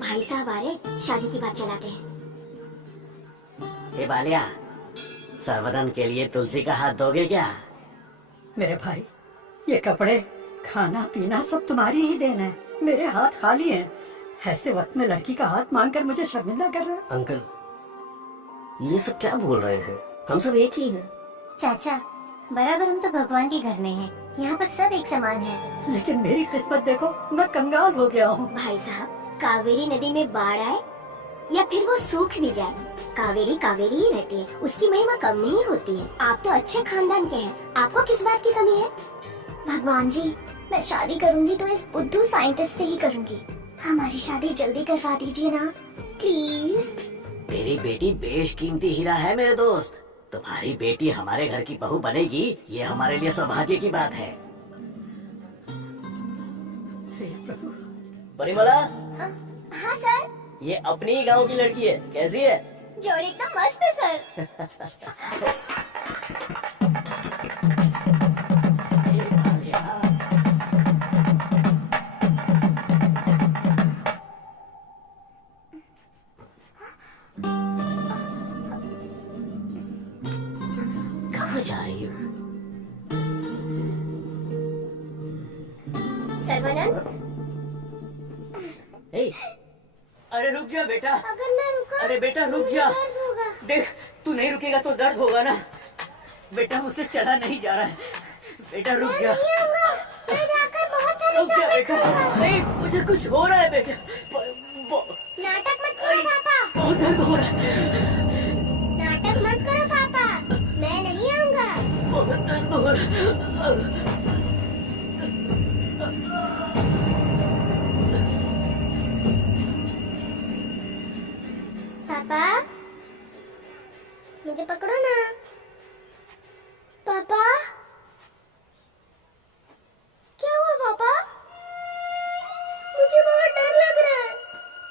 भाई साहब आ रहे, शादी की बात चलाते हैं। ए बालिया, सर्वनन के लिए तुलसी का हाथ दोगे क्या? मेरे भाई, ये कपड़े, खाना पीना सब तुम्हारी ही देन है। मेरे हाथ खाली हैं। ऐसे वक्त में लड़की का हाथ मांगकर मुझे शर्मिंदा कर रहा है। अंकल, ये सब क्या बोल रहे हैं? हम सब एक ही हैं। चाचा, बराबर हम तो भगवान के घर में हैं। यहाँ पर सब एक समान है। लेकिन मेरी किस्मत देखो, मैं कंगाल हो गया हूँ। भाई साहब, कावेरी नदी में बाढ़ आए या फिर वो सूख भी जाए, कावेरी कावेरी ही रहती है। उसकी महिमा कम नहीं होती है। आप तो अच्छे खानदान के हैं, आपको किस बात की कमी है? भगवान जी, मैं शादी करूंगी तो इस बुद्धू साइंटिस्ट से ही करूंगी। हमारी शादी जल्दी करवा दीजिए ना, प्लीज। तेरी बेटी बेशकीमती हीरा है मेरे दोस्त। तुम्हारी बेटी हमारे घर की बहू बनेगी, ये हमारे लिए सौभाग्य की बात है। परिमला, हाँ सर। ये अपनी ही गांव की लड़की है, कैसी है? जोड़ी एकदम मस्त है सर। कहाँ जा रही हो? सर्वनंद, ए, अरे रुक जा बेटा। अगर मैं रुका अरे बेटा रुक जा। दर्द होगा। देख, तू नहीं रुकेगा तो दर्द होगा ना। बेटा मुझसे चला नहीं जा रहा है। बेटा रुक जा। नहीं आऊंगा। मैं जाकर बहुत थक रुक जा बेटा। नहीं, मुझे कुछ हो रहा है बेटा। नाटक मत करो पापा। बहुत दर्द हो रहा है। नाटक मत करो पापा, मैं नहीं आऊंगा। बहुत दर्द हो रहा है। पापा, मुझे पकड़ो ना। पापा, क्या हुआ पापा? मुझे बहुत डर लग रहा है।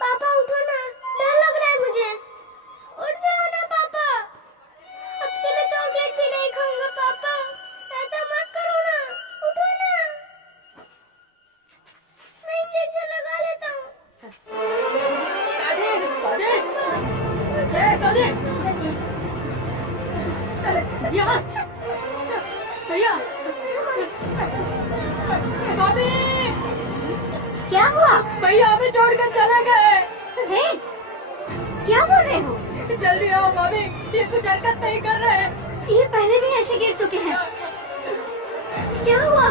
पापा उठो ना, डर लग रहा है मुझे। उठ जाओ ना पापा। अब से मैं चॉकलेट भी नहीं खाऊंगा पापा। ऐसा मत करो ना, उठो ना। मैं इंजेक्शन लगा लेता हूँ। क्या हुआ? भैया हमें छोड़कर चले गए। हे, क्या बोल रहे हो? जल्दी आओ भाभी, ये कुछ हरकत नहीं कर रहे हैं। ये पहले भी ऐसे गिर चुके हैं। क्या हुआ?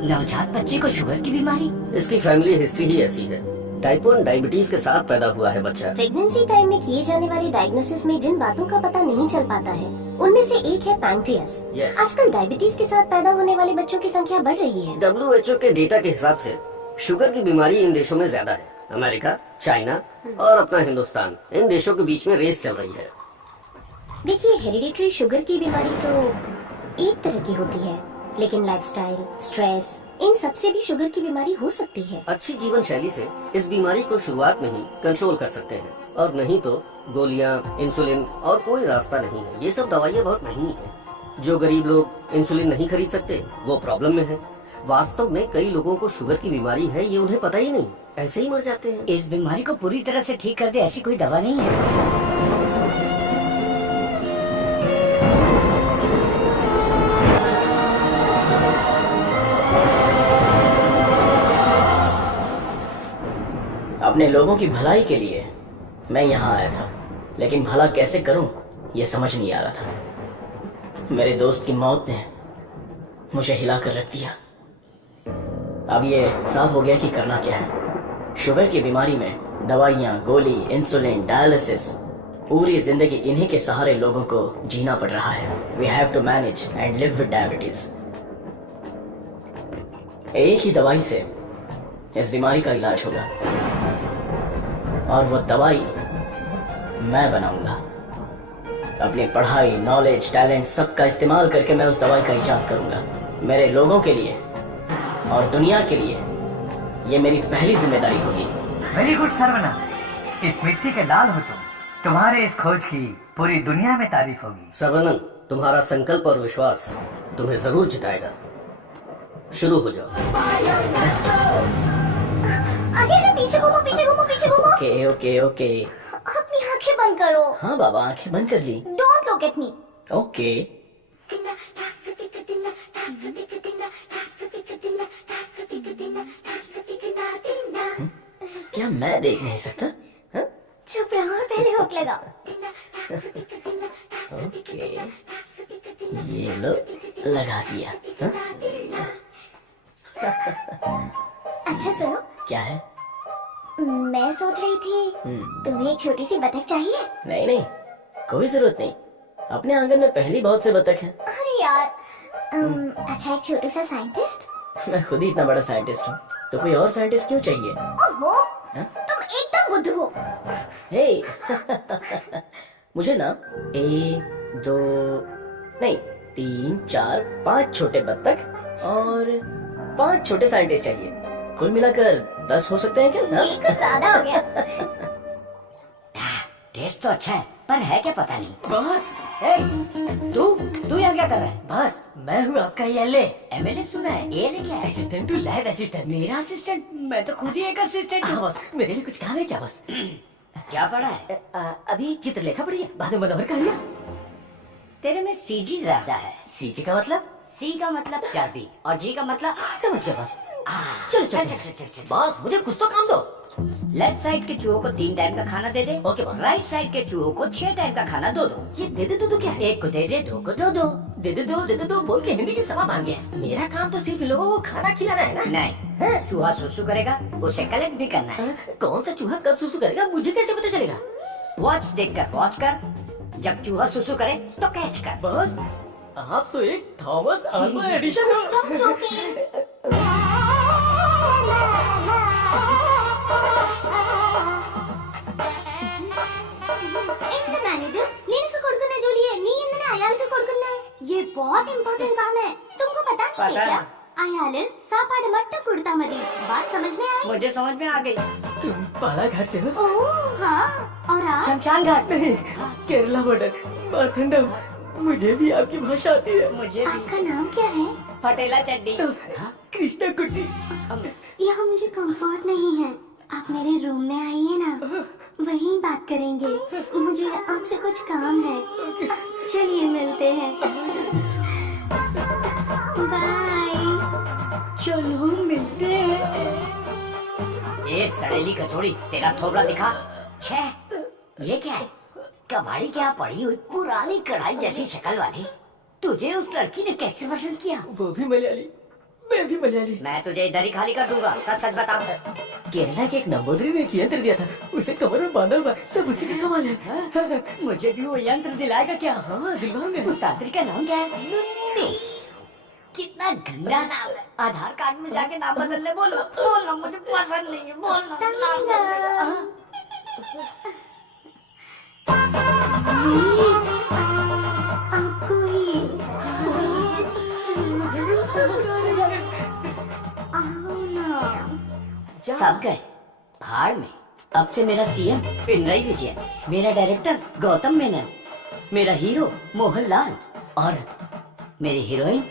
नवजात बच्चे को शुगर की बीमारी? इसकी फैमिली हिस्ट्री ही ऐसी है। टाइप 1 डायबिटीज के साथ पैदा हुआ है बच्चा। प्रेगनेंसी टाइम में किए जाने वाली डायग्नोसिस में जिन बातों का पता नहीं चल पाता है उनमें से एक है पैंक्रियास। Yes. आजकल डायबिटीज के साथ पैदा होने वाले बच्चों की संख्या बढ़ रही है। WHO के डेटा के हिसाब से शुगर की बीमारी इन देशों में ज्यादा है। अमेरिका, चाइना और अपना हिंदुस्तान, इन देशों के बीच में रेस चल रही है। देखिए, हेरिडिटरी शुगर की बीमारी तो एक तरह की होती है, लेकिन लाइफस्टाइल, स्ट्रेस, इन सब से भी शुगर की बीमारी हो सकती है। अच्छी जीवन शैली से इस बीमारी को शुरुआत में ही कंट्रोल कर सकते हैं, और नहीं तो गोलियां, इंसुलिन और कोई रास्ता नहीं है। ये सब दवाइयाँ बहुत महंगी हैं। जो गरीब लोग इंसुलिन नहीं खरीद सकते वो प्रॉब्लम में है। वास्तव में कई लोगों को शुगर की बीमारी है, ये उन्हें पता ही नहीं, ऐसे ही मर जाते हैं। इस बीमारी को पूरी तरह से ठीक कर दे ऐसी कोई दवा नहीं है। अपने लोगों की भलाई के लिए मैं यहाँ आया था, लेकिन भला कैसे करूं ये समझ नहीं आ रहा था। मेरे दोस्त की मौत ने मुझे हिलाकर रख दिया। अब ये साफ हो गया कि करना क्या है। शुगर की बीमारी में दवाइयाँ, गोली, इंसुलिन, डायलिसिस, पूरी जिंदगी इन्हीं के सहारे लोगों को जीना पड़ रहा है। We have to manage and live with diabetes. एक ही दवाई से इस बीमारी का इलाज होगा, और वो दवाई मैं बनाऊंगा। अपनी पढ़ाई, नॉलेज, टैलेंट सबका इस्तेमाल करके मैं उस दवाई का इजाद करूंगा। मेरे लोगों के लिए और दुनिया के लिए ये मेरी पहली जिम्मेदारी होगी। वेरी गुड सरवना, इस मिट्टी के लाल हो तुम। तुम्हारे इस खोज की पूरी दुनिया में तारीफ होगी। सर्वनन, तुम्हारा संकल्प और विश्वास तुम्हें जरूर जिताएगा। शुरू हो जाओ। अरे पीछे घूमो, पीछे घूमो, पीछे घूमो। Okay okay okay. अपनी आंखें बंद करो। हाँ बाबा, आंखें बंद कर ली। Don't look at me. Okay. क्या मैं देख नहीं सकता? हाँ? चुप रहो और पहले हुक लगाओ। ओके, ये लो, लगा दिया। हाँ? अच्छा सुनो, क्या है? मैं सोच रही थी तुम्हें एक छोटी सी बतख चाहिए? नहीं नहीं, कोई जरूरत नहीं। अपने आंगन में पहली बहुत से बतख हैं। अरे यार, अच्छा एक छोटा सा साइंटिस्ट। मैं खुद ही इतना बड़ा साइंटिस्ट हूँ, तो कोई और साइंटिस्ट क्यों चाहिए? ओहो, तुम एकदम बुद्धू हो। हे, मुझे ना 1, 2 नहीं 3, 4, 5 छोटे बत्तख और 5 छोटे साइंटिस्ट चाहिए। कुल मिलाकर 10 हो सकते हैं क्या? ये कुछ ज्यादा हो गया। टेस्ट तो अच्छा है, पर है क्या पता नहीं। बॉस, तू यहाँ क्या कर रहा है? बस मैं हूँ आपका एमएलए। एमएलए सुना है, एएलए क्या है? Assistant to lab assistant. मेरा असिस्टेंट? मैं तो खुद ही एक असिस्टेंट हूँ। बस मेरे लिए कुछ काम है क्या बस? क्या पढ़ा है? अभी चित्रलेखा पढ़ी है, बाद में मनोहर का लिया। तेरे में सीजी ज्यादा है। सीजी का मतलब? सी का मतलब चाबी और जी का मतलब समझ गया बस। चलो चल चल चल चल। बॉस मुझे कुछ तो काम दो। लेफ्ट साइड के चूहों को 3 टाइम का खाना दे दे। Okay boss. राइट साइड के चूहों को 6 टाइम का खाना दो। ये दे दे तो क्या है? एक को दे दे, 2 को दो। दे दे दो बोल के हिंदी की सभा भाग गया। मेरा काम तो सिर्फ लोगों को खाना खिलाना है ना? नहीं, चूहा सुसु करेगा, उसे कलेक्ट भी करना है। कौन सा चूहा कब सुसु करेगा मुझे कैसे पता चलेगा? वॉच देखकर वॉच कर, जब चूहा सुसु करे तो कैच कर। बॉस आप तो एक थॉमस अल्वा एडिशन हो। Stop joking. ये बहुत इम्पोर्टेंट काम है, तुमको पता नहीं है क्या? आयालन सापाड़ मट्टा कुड़ता मदी, बात समझ में आई? मुझे समझ में आ गई। तुम बालाघाट से हो? ओह हाँ, और आप? शमशान घाट। नहीं, केरला बॉर्डर, मारकंडम। मुझे भी आपकी भाषा आती है। मुझे भी। आपका नाम क्या है? फटेला चड्डी। कृष्णा कुट्टी। यहाँ मुझे कंफर्ट नहीं है, आप मेरे रूम में आइए ना, वहीं बात करेंगे। मुझे आपसे कुछ काम है। चलिए मिलते हैं। बाय। चलो मिलते हैं। ये सड़ेली कचौड़ी, तेरा थोबड़ा दिखा। छे, ये क्या है? कबाड़ी क्या पड़ी हुई पुरानी कढ़ाई जैसी शक्ल वाली। तुझे उस लड़की ने कैसे पसंद किया? वो भी मलयाली, मैं भी मलयाली। मैं तुझे इधर ही खाली कर दूंगा, सच सच बता। केरला के एक नंबोदरी ने एक यंत्र दिया था, उसे कमर में बांधा हुआ, सब उसी की कमाल है। मुझे भी वो यंत्र दिलाएगा क्या? हाँ दिलवाऊंगा। उस तांत्रिक का नाम क्या है? नन्नी। कितना गंदा नाम है। आधार कार्ड में जाके नाम बदल ले। बोलो बोलो, मुझे पसंद नहीं है। बोलना नाम बदल ले। आपको ही। आओ ना। सब गए भाड़ में। अब से मेरा सीएम पिनराई विजयन, मेरा डायरेक्टर गौतम मेनन, मेरा हीरो मोहनलाल और मेरी हीरोइन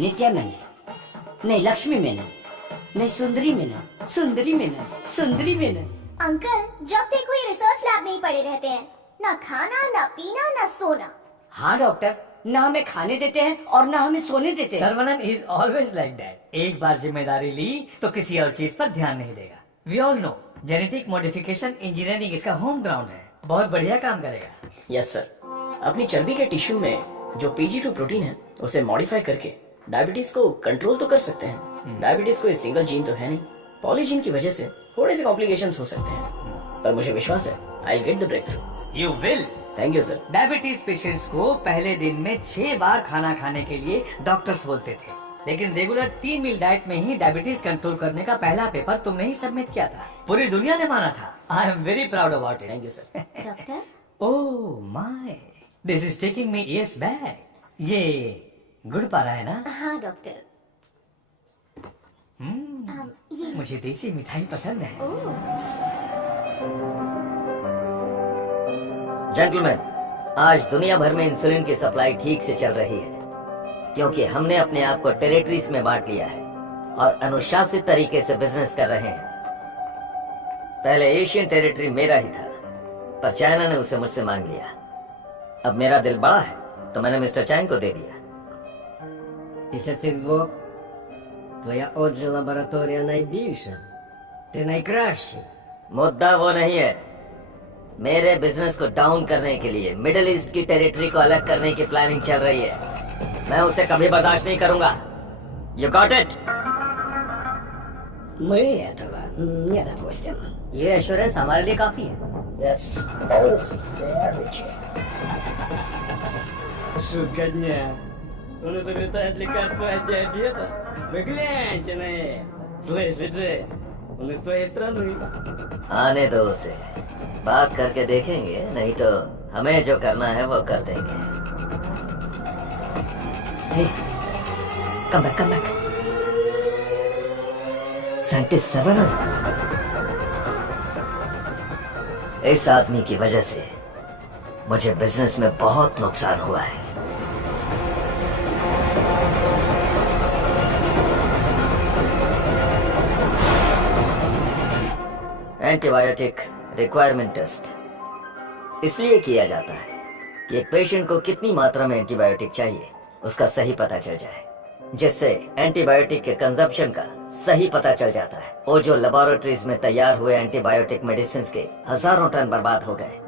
नित्या मेनन। नहीं लक्ष्मी मेनन, नहीं सुंदरी मेनन, सुंदरी मेनन, सुंदरी मेनन। अंकल जब देखो ये रिसर्च लैब में ही पड़े रहते हैं, ना खाना ना पीना ना सोना। हाँ डॉक्टर, ना हमें खाने देते हैं और ना हमें सोने देते हैं। Saravanan is always like that. एक बार जिम्मेदारी ली तो किसी और चीज पर ध्यान नहीं देगा। We all know genetic modification engineering इसका होम ग्राउंड है, बहुत बढ़िया काम करेगा। यस सर, अपनी चर्बी के टिश्यू में जो PG2 प्रोटीन है उसे मॉडिफाई करके डायबिटीज को कंट्रोल तो कर सकते हैं। डायबिटीज कोई सिंगल जीन तो है नहीं, पॉलीजीन की वजह से थोड़े से कॉम्प्लिकेशंस हो सकते हैं, पर मुझे विश्वास है I get the breakthrough. You will. Thank you sir. Diabetes patients को पहले दिन में 6 बार खाना खाने के लिए डॉक्टर्स बोलते थे, लेकिन रेगुलर 3 मील डाइट में ही डायबिटीज कंट्रोल करने का पहला पेपर तुमने ही सबमिट किया था। पूरी दुनिया ने माना था। आई am very proud about it. Thank you sir. Doctor oh my, this is taking me years back. ये गुड़ पारा है ना? हाँ डॉक्टर। ये मुझे देसी मिठाई पसंद है। जेंटलमैन, आज दुनिया भर में इंसुलिन की सप्लाई ठीक से चल रही है क्योंकि हमने अपने आप को टेरिटरीज में बांट लिया है और अनुशासित तरीके से बिजनेस कर रहे हैं। पहले एशियन टेरिटरी मेरा ही था, पर चाइना ने उसे मुझसे मांग लिया। अब मेरा दिल बड़ा है तो मैंने मिस्टर चैंग को दे दिया। Після цих двох твоя отже лабораторія найбільша. Ти найкращий. मुद्दा वो नहीं है। मेरे बिजनेस को डाउन करने के लिए मिडिल ईस्ट की टेरिटरी को अलग करने की प्लानिंग चल रही है। मैं उसे कभी बर्दाश्त नहीं करूंगा। You got it? Мы этого не допустим। ये एश्योरेंस हमारे लिए काफी है। Шутка дня. Он изобретает лекарство от диабета. Вы гляньте на это. Слышь, Джей, он из твоей страны. आने दो उसे, बात करके देखेंगे, नहीं तो हमें जो करना है वो कर देंगे। Hey, come back, come back. Scientist Saravanan, इस आदमी की वजह से मुझे बिजनेस में बहुत नुकसान हुआ है। एंटीबायोटिक रिक्वायरमेंट टेस्ट इसलिए किया जाता है कि एक पेशेंट को कितनी मात्रा में एंटीबायोटिक चाहिए उसका सही पता चल जाए, जिससे एंटीबायोटिक के कंजप्शन का सही पता चल जाता है। और जो लेबोरेटरीज में तैयार हुए एंटीबायोटिक मेडिसिन के हजारों टन बर्बाद हो गए,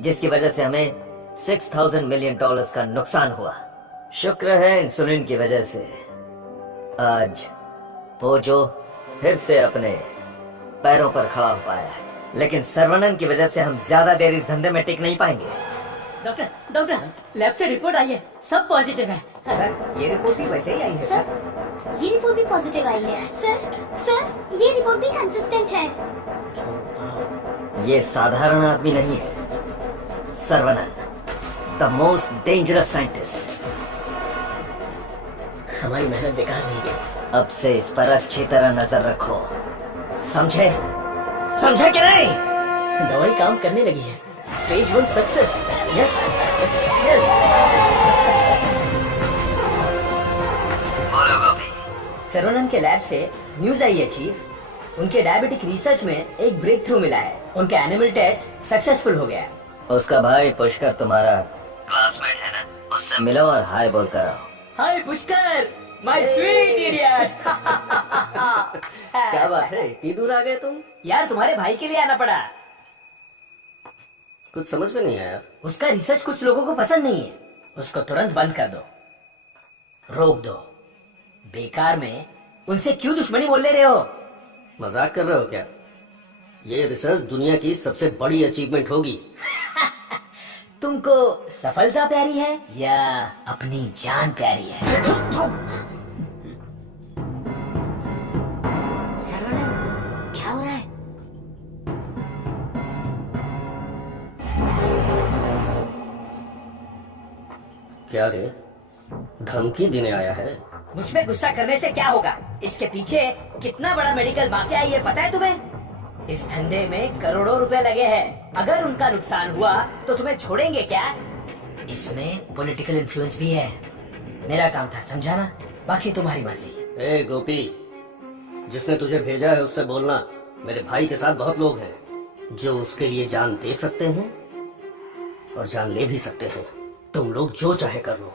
जिसकी वजह से हमें $6,000 मिलियन का नुकसान हुआ। शुक्र है इंसुलिन की वजह से आज वो जो फिर से अपने पैरों पर खड़ा हो पाया है, लेकिन सर्वनन की वजह से हम ज्यादा देर इस धंधे में टिक नहीं पाएंगे। डॉक्टर, डॉक्टर, लैब से रिपोर्ट आई है, सब पॉजिटिव है। सर ये रिपोर्ट भी वैसे ही आई है। सर ये रिपोर्ट भी पॉजिटिव आई है। सर ये रिपोर्ट भी कंसिस्टेंट है। ये साधारण आदमी नहीं है, Saravanan, the most dangerous scientist. हमारी मेहनत बेकार नहीं गई। अब से इस पर अच्छी तरह नजर रखो, समझे? समझे कि नहीं? दवाई काम करने लगी है। Stage 1 success. Yes yes. Saravanan के लैब से न्यूज आई है चीफ, उनके डायबिटिक रिसर्च में एक ब्रेक थ्रू मिला है। उनका एनिमल टेस्ट सक्सेसफुल हो गया है। उसका भाई पुष्कर तुम्हारा क्लासमेट है ना, उससे मिलो और हाय बोल कर आओ। हाय पुष्कर, माय स्वीट इडियट। क्या बात है, इतनी दूर आ गए तुम? यार तुम्हारे भाई के लिए आना पड़ा। कुछ समझ में नहीं आया। उसका रिसर्च कुछ लोगों को पसंद नहीं है, उसको तुरंत बंद कर दो, रोक दो। बेकार में उनसे क्यों दुश्मनी बोल ले रहे हो? मजाक कर रहे हो क्या? ये रिसर्च दुनिया की सबसे बड़ी अचीवमेंट होगी। तुमको सफलता प्यारी है या अपनी जान प्यारी है? क्या हो रहा है? क्या रे, धमकी देने आया है? मुझ में गुस्सा करने से क्या होगा? इसके पीछे कितना बड़ा मेडिकल माफिया है ये पता है तुम्हें? इस धंधे में करोड़ों रुपए लगे हैं। अगर उनका नुकसान हुआ तो तुम्हें छोड़ेंगे क्या? इसमें पॉलिटिकल इन्फ्लुएंस भी है। मेरा काम था समझाना, बाकी तुम्हारी मर्जी। ए गोपी, जिसने तुझे भेजा है उससे बोलना मेरे भाई के साथ बहुत लोग हैं जो उसके लिए जान दे सकते हैं और जान ले भी सकते हैं। तुम लोग जो चाहे कर लो,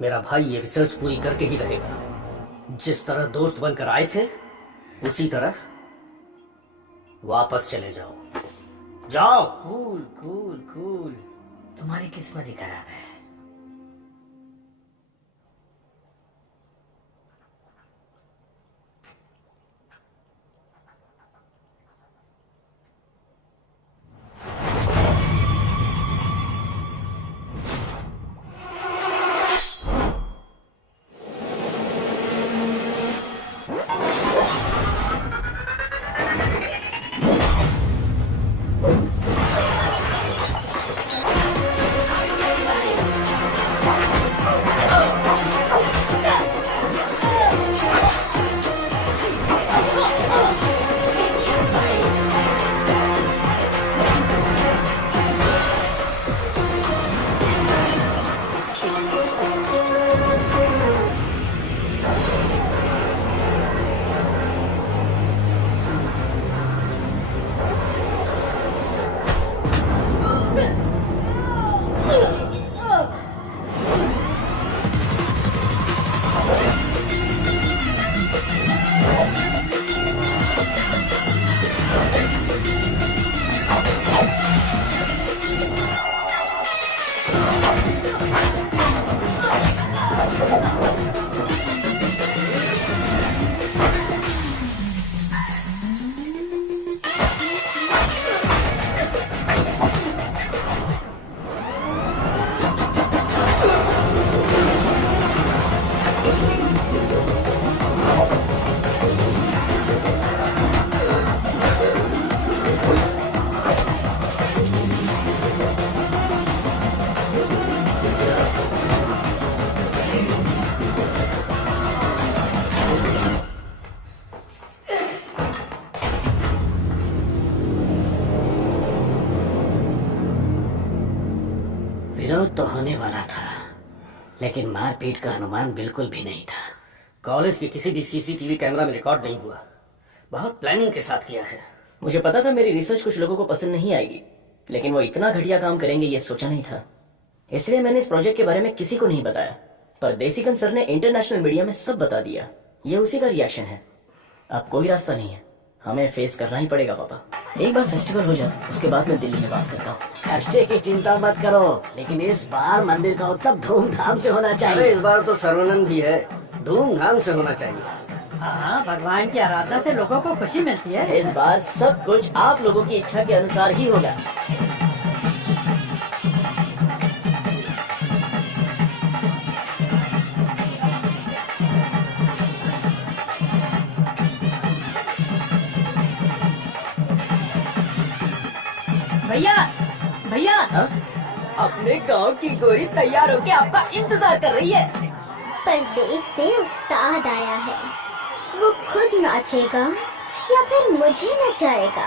मेरा भाई ये रिसर्च पूरी करके ही रहेगा। जिस तरह दोस्त बनकर आए थे उसी तरह वापस चले जाओ। जाओ। कूल कूल कूल, तुम्हारी किस्मत ही खराब है। विरोध तो होने वाला था, लेकिन मारपीट का अनुमान बिल्कुल भी नहीं था। कॉलेज के किसी भी सीसीटीवी कैमरा में रिकॉर्ड नहीं हुआ। बहुत प्लानिंग के साथ किया है। मुझे पता था मेरी रिसर्च कुछ लोगों को पसंद नहीं आएगी, लेकिन वो इतना घटिया काम करेंगे ये सोचा नहीं था। इसलिए मैंने इस प्रोजेक्ट के बारे में किसी को नहीं बताया, पर देसिकन सर ने इंटरनेशनल मीडिया में सब बता दिया। ये उसी का रिएक्शन है। अब कोई रास्ता नहीं है, हमें फेस करना ही पड़ेगा पापा। एक बार फेस्टिवल हो जाए उसके बाद मैं दिल्ली में बात करता हूँ। खर्चे की चिंता मत करो, लेकिन इस बार मंदिर का उत्सव धूमधाम से होना चाहिए। अरे इस बार तो सर्वनंद भी है, धूमधाम से होना चाहिए। हाँ, भगवान की आराधना से लोगों को खुशी मिलती है। इस बार सब कुछ आप लोगों की इच्छा के अनुसार ही होगा। भैया भैया, अपने गांव की गोरी तैयार होके आपका इंतजार कर रही है। परदेश से उस्ताद आया है, वो खुद नाचेगा या फिर मुझे नचाएगा,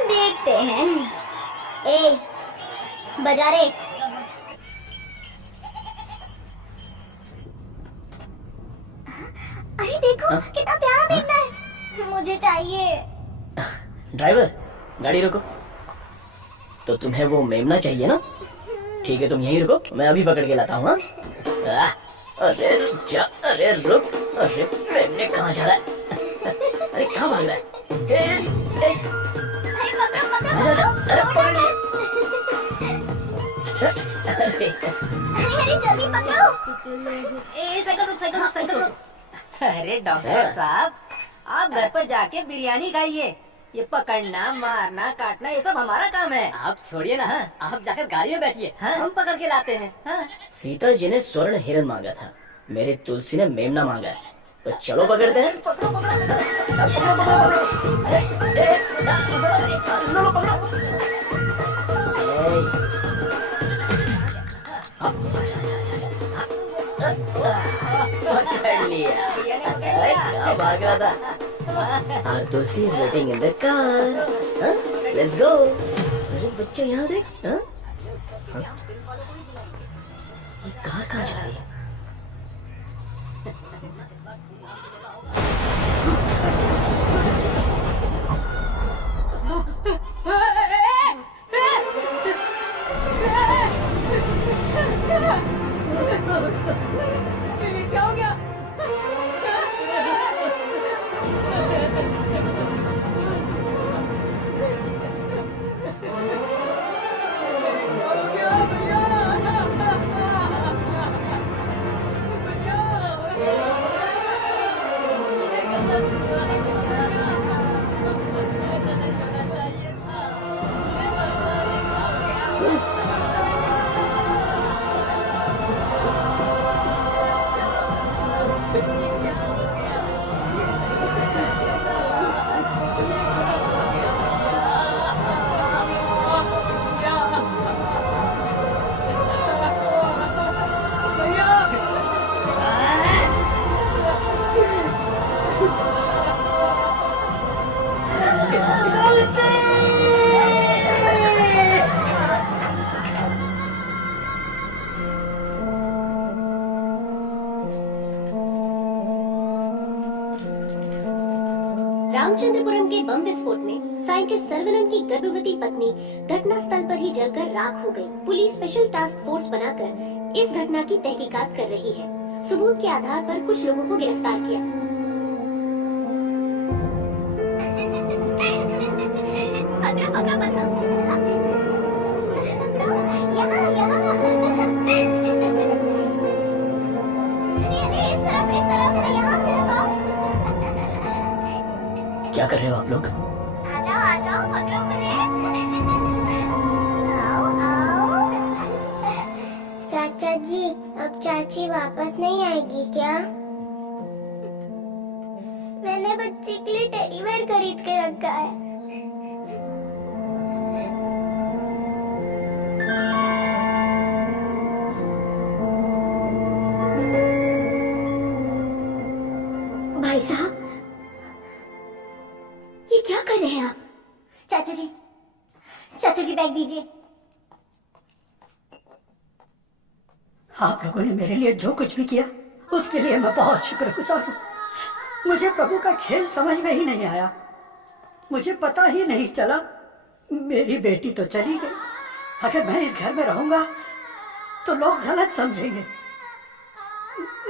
देखते हैं। ए, बजा रे। अरे देखो कितना प्यारा देखना है, मुझे चाहिए। ड्राइवर, गाड़ी रोको। तो तुम्हें वो मेमना चाहिए ना? ठीक है, तुम यहीं रुको, मैं अभी पकड़ के लाता हूँ। अरे रुक जा, अरे रुक। अरे मेमने कहाँ जा रहा है? अरे कहाँ भाग रहा है? आजा, आजा, अरे पकड़ ले। अरे जल्दी पकड़ो। साइकिल रुक। अरे डॉक्टर साहब, आप घर पर जाके बिरयानी खाइए। ये पकड़ना, मारना, काटना ये सब हमारा काम है। आप छोड़िए ना, आप जाकर गाड़ी में बैठिए, हम पकड़ के लाते हैं। हाँ? सीता जी ने स्वर्ण हिरन मांगा था, मेरे तुलसी ने मेमना मांगा है, तो चलो पकड़ते हैं। पकड़ लिया। क्या भाग रहा था? Our Tulsi is waiting in the car. Huh? Let's go. अरे बच्चे यहाँ देख। हाँ? हाँ? ये कार कहाँ जा रही है? रामचंद्रपुरम के बम विस्फोट में साइंटिस्ट सर्वनन की गर्भवती पत्नी घटना स्थल पर ही जलकर राख हो गई। पुलिस स्पेशल टास्क फोर्स बनाकर इस घटना की तहकीकात कर रही है। सबूत के आधार पर कुछ लोगों को गिरफ्तार किया। क्या कर रहे हो आप लोग? चाचा जी, अब चाची वापस नहीं आएगी क्या? मैंने बच्चे के लिए टेडी बेयर खरीद के रखा है। भाई साहब, ये क्या कर रहे हैं आप? चाचा जी बैग दीजिए। आप लोगों ने मेरे लिए जो कुछ भी किया उसके लिए मैं बहुत शुक्रगुजार हूँ। मुझे प्रभु का खेल समझ में ही नहीं आया। मुझे पता ही नहीं चला। मेरी बेटी तो चली गई। अगर मैं इस घर में रहूंगा तो लोग गलत समझेंगे।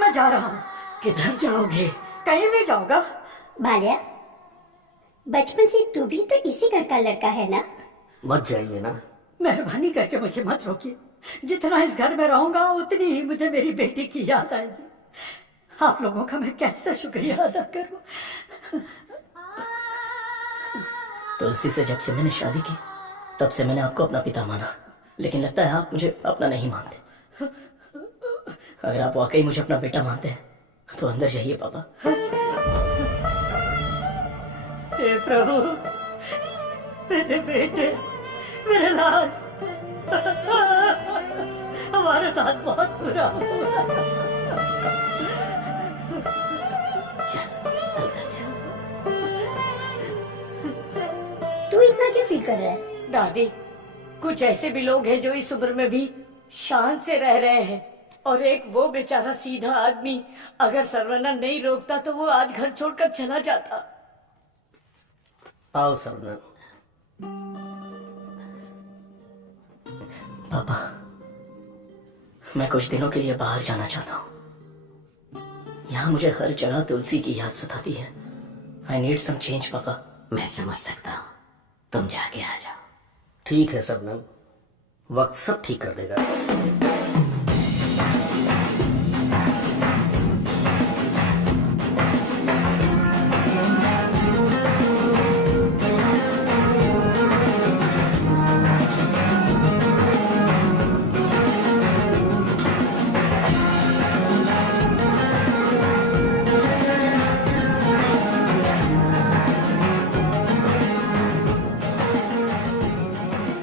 मैं जा रहा हूँ। किधर जाओगे? कहीं भी जाऊंगा। बालिया, बचपन से तू भी तो इसी घर का लड़का है ना? मत जाइए ना। मेहरबानी करके मुझे मत रोकिए। जितना इस घर में रहूंगा उतनी ही मुझे मेरी बेटी की याद आएगी। आप लोगों का मैं कैसे शुक्रिया अदा करूं। तुलसी से जब से मैंने शादी की तब से मैंने आपको अपना पिता माना, लेकिन लगता है आप मुझे अपना नहीं मानते। अगर आप वाकई मुझे अपना बेटा मानते हैं तो अंदर जाइए पापा। हे प्रभु, मेरे बेटे, मेरे लाल, हमारे साथ बहुत बुरा हुआ। तू इतना क्यों फील कर रहा है? दादी, कुछ ऐसे भी लोग हैं जो इस उम्र में भी शान से रह रहे हैं, और एक वो बेचारा सीधा आदमी, अगर सर्वनन नहीं रोकता तो वो आज घर छोड़कर चला जाता। आओ सर्वनन। पापा, मैं कुछ दिनों के लिए बाहर जाना चाहता हूँ। यहाँ मुझे हर जगह तुलसी की याद सताती है। आई नीड सम चेंज पापा। मैं समझ सकता हूँ, तुम जाके आ जाओ। ठीक है सर्वनन, वक्त सब ठीक कर देगा।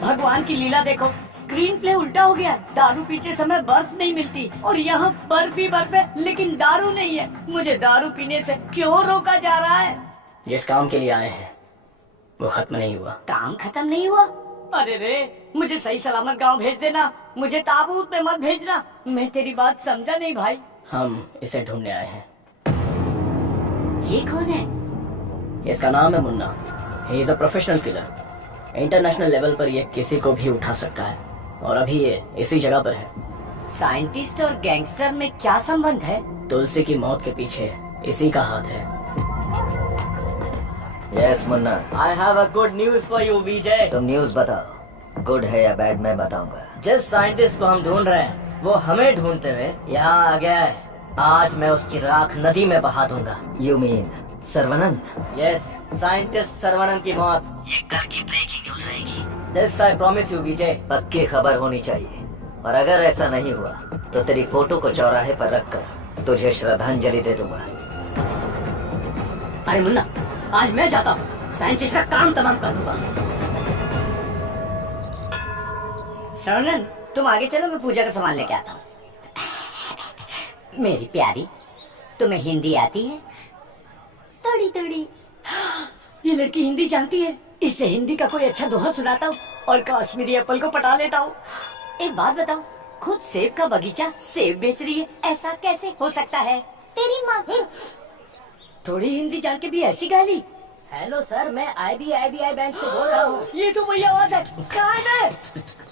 भगवान की लीला देखो, स्क्रीन प्ले उल्टा हो गया। दारू पीते समय बर्फ नहीं मिलती और यहाँ बर्फ ही बर्फ है, लेकिन दारू नहीं है। मुझे दारू पीने से क्यों रोका जा रहा है? जिस काम के लिए आए हैं वो खत्म नहीं हुआ। काम खत्म नहीं हुआ? अरे रे, मुझे सही सलामत गांव भेज देना, मुझे ताबूत में मत भेजना। मैं तेरी बात समझा नहीं भाई। हम इसे ढूंढने आए हैं। ये कौन है? इसका नाम है मुन्ना। ही is a professional killer. International level पर ये किसी को भी उठा सकता है, और अभी ये इसी जगह पर है। साइंटिस्ट और गैंगस्टर में क्या संबंध है? तुलसी की मौत के पीछे इसी का हाथ है। Yes Munna, I have a good news for you Vijay. तुम न्यूज बताओ, गुड है या बैड मैं बताऊंगा। जिस साइंटिस्ट को हम ढूंढ रहे हैं वो हमें ढूंढते हुए यहाँ आ गया है। आज मैं उसकी राख नदी में बहा दूंगा। You mean Sarvanand. Yes, scientist Sarvanand की मौत ये कल की ब्रेकिंग न्यूज रहेगी। This I promise you Vijay. पक्की खबर होनी चाहिए, और अगर ऐसा नहीं हुआ तो तेरी फोटो को चौराहे पर रखकर तुझे श्रद्धांजलि दे दूंगा। अरे मुन्ना, आज मैं जाता हूँ, साइंटिस्ट का काम तमाम कर दूंगा। शरणन, तुम आगे चलो, मैं पूजा का सामान लेके आता हूँ। मेरी प्यारी, तुम्हें हिंदी आती है? थोड़ी थोड़ी। ये लड़की हिंदी जानती है, इससे हिंदी का कोई अच्छा दोहा सुनाता हूँ और कश्मीरी एप्पल को पटा लेता हूँ। एक बात बताओ, खुद सेब का बगीचा सेब बेच रही है, ऐसा कैसे हो सकता है? तेरी माँ। थोड़ी हिंदी जान के भी ऐसी गाली। हेलो सर, मैं IBI बैंक से बोल रहा हूँ। ये तो वही आवाज है। कहाँ है?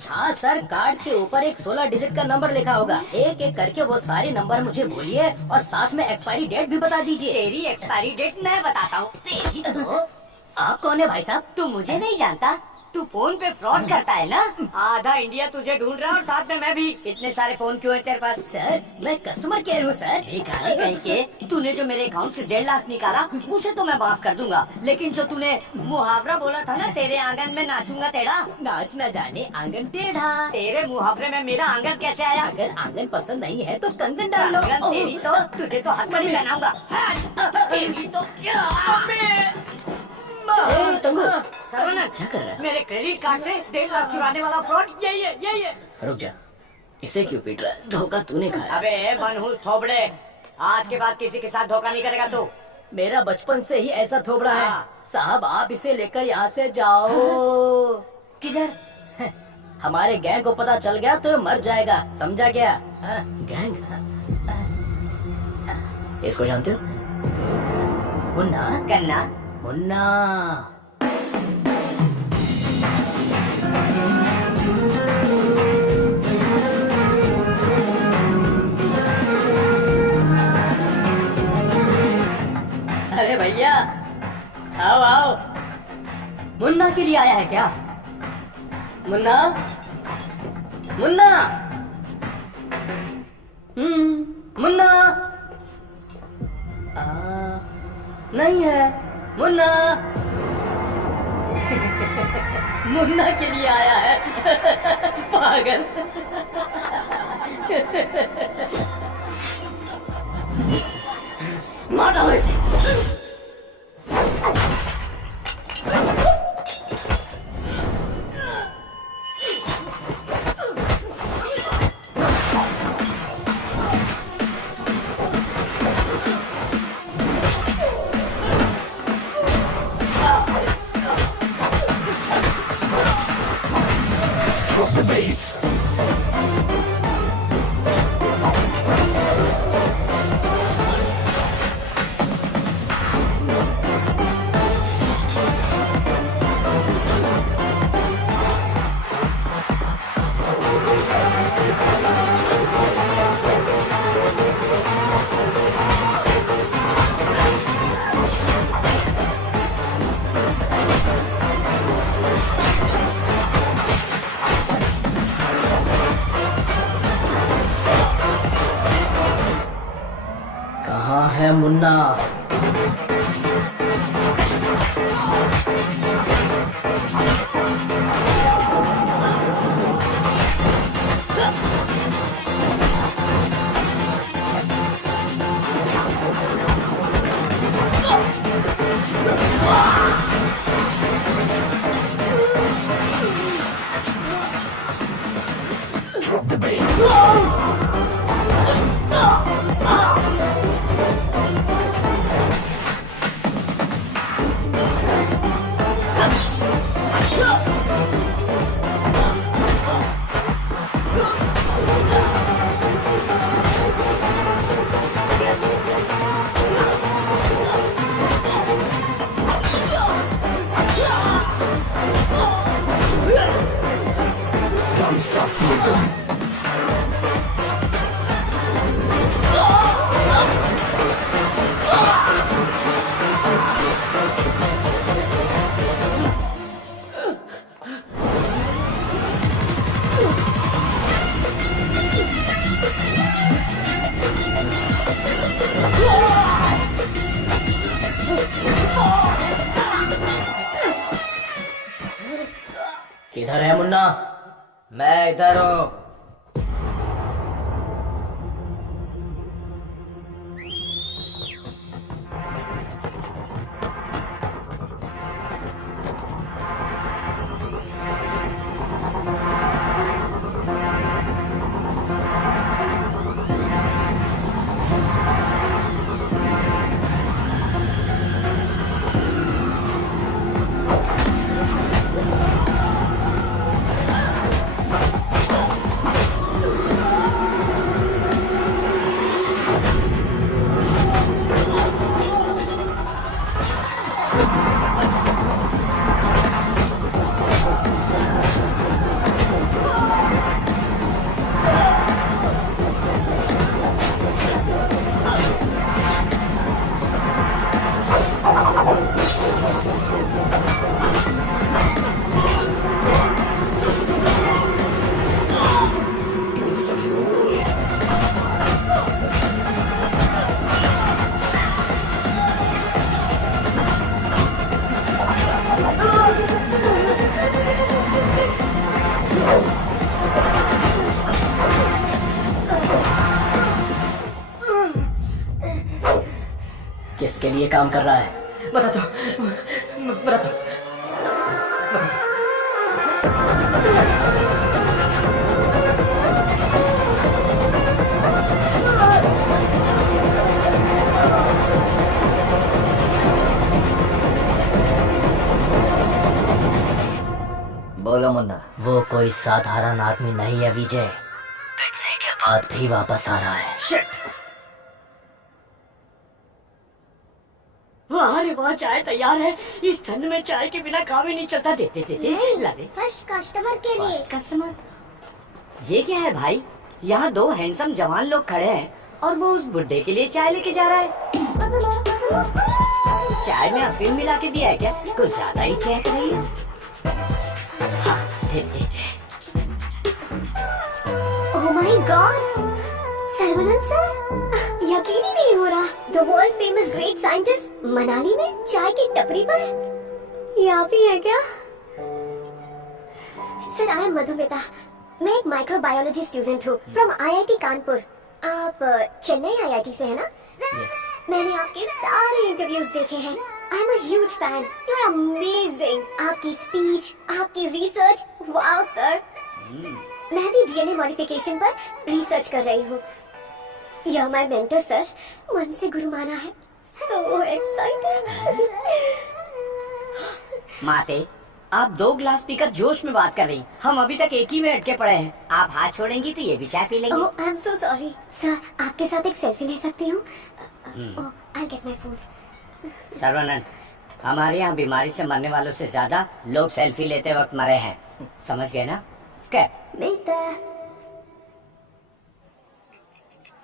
हाँ सर, कार्ड के ऊपर एक 16 डिजिट का नंबर लिखा होगा। एक एक करके वो सारे नंबर मुझे बोलिए और साथ में एक्सपायरी डेट भी बता दीजिए। तेरी एक्सपायरी डेट मैं बताता हूँ। तेरी तो। आप कौन है भाई साहब? तू मुझे नहीं जानता? तू फोन पे फ्रॉड करता है ना? आधा इंडिया तुझे ढूंढ रहा है और साथ में मैं भी। इतने सारे फोन क्यों है तेरे पास? सर, मैं कस्टमर केयर हूँ सर। भिखारी कहीं के। तूने जो मेरे अकाउंट से 1.5 लाख निकाला उसे तो मैं माफ कर दूंगा, लेकिन जो तूने मुहावरा बोला था ना, तेरे आंगन में नाचूंगा टेढ़ा, नाच न जाने आंगन टेढ़ा। तेरे मुहावरे में मेरा आंगन कैसे आया? अगर आंगन पसंद नहीं है तो कंगन डाल लो। आंगन तेरी तो, तुझे तो हथकड़ी पहनाऊंगा। तेरी तो सर्वनंद, क्या कर रहा है? मेरे क्रेडिट कार्ड से 1.5 लाख चुराने वाला फ्रॉड यही है। रुक जा, इसे क्यों पीट रहा है? धोखा तूने खाया। अबे मनहूस थोबड़े, आज के बाद किसी के साथ धोखा नहीं करेगा तू। मेरा बचपन से ही ऐसा थोबड़ा है। साहब, आप इसे लेकर यहाँ से जाओ। किधर? हमारे गैंग को पता चल गया तो ये मर जाएगा, समझा क्या? गैंग? इसको जानते हो? मुन्ना, कन्ना, मुन्ना। अरे भैया, आओ आओ। मुन्ना के लिए आया है क्या? मुन्ना, मुन्ना, मुन्ना। नहीं है मुन्ना। मुन्ना के लिए आया है। पागल। मार डालो इसे। कहाँ है मुन्ना? मैं इधर हूँ। किसके लिए काम कर रहा है? बता दो, बता दो। बोलो मुन्ना। वो कोई साधारण आदमी नहीं है विजय, पिटने के बाद भी वापस आ रहा है। शिट! वाह रे वाह, चाय तैयार है। इस ठंड में चाय के बिना काम ही नहीं चलता। देते ला दे। फर्स्ट कस्टमर के लिए। कस्टमर? ये क्या है भाई? यहाँ दो हैंडसम जवान लोग खड़े हैं और वो उस बुड्ढे के लिए चाय लेके जा रहा है। चाय में अफीम मिला के दिया है क्या? कुछ ज्यादा ही चहक रही है। हाँ, दे। ओह माय गॉड, सर्वनंद सर, यकीन ही नहीं हो रहा। The world famous great scientist Manali में चाय की टपरी पर। ये आप ही है क्या? Sir, I M Madhumita. मैं एक माइक्रोबायोलॉजी स्टूडेंट हूँ फ्रॉम IIT कानपुर। आप चेन्नई IIT से है ना? Yes. मैंने आपके सारे इंटरव्यूज देखे हैं। I am a huge fan. You are amazing. आपकी स्पीच, आपकी रिसर्च, वाओ सर। मैं भी DNA मॉडिफिकेशन पर रिसर्च कर रही हूँ। You my mentor sir. मन से गुरु माना है। So excited. माते, आप 2 ग्लास पीकर जोश में बात कर रही। हम अभी तक एक ही में अटके पड़े हैं। आप हाथ छोड़ेंगी तो ये भी चाय पी लेंगे। Oh I am so sorry sir. आपके साथ एक सेल्फी ले सकती हूँ? Oh I get my phone. Sarvanand, हमारे यहाँ बीमारी से मरने वालों से ज्यादा लोग सेल्फी लेते वक्त मरे हैं। समझ गए ना? स्कैप। बेटा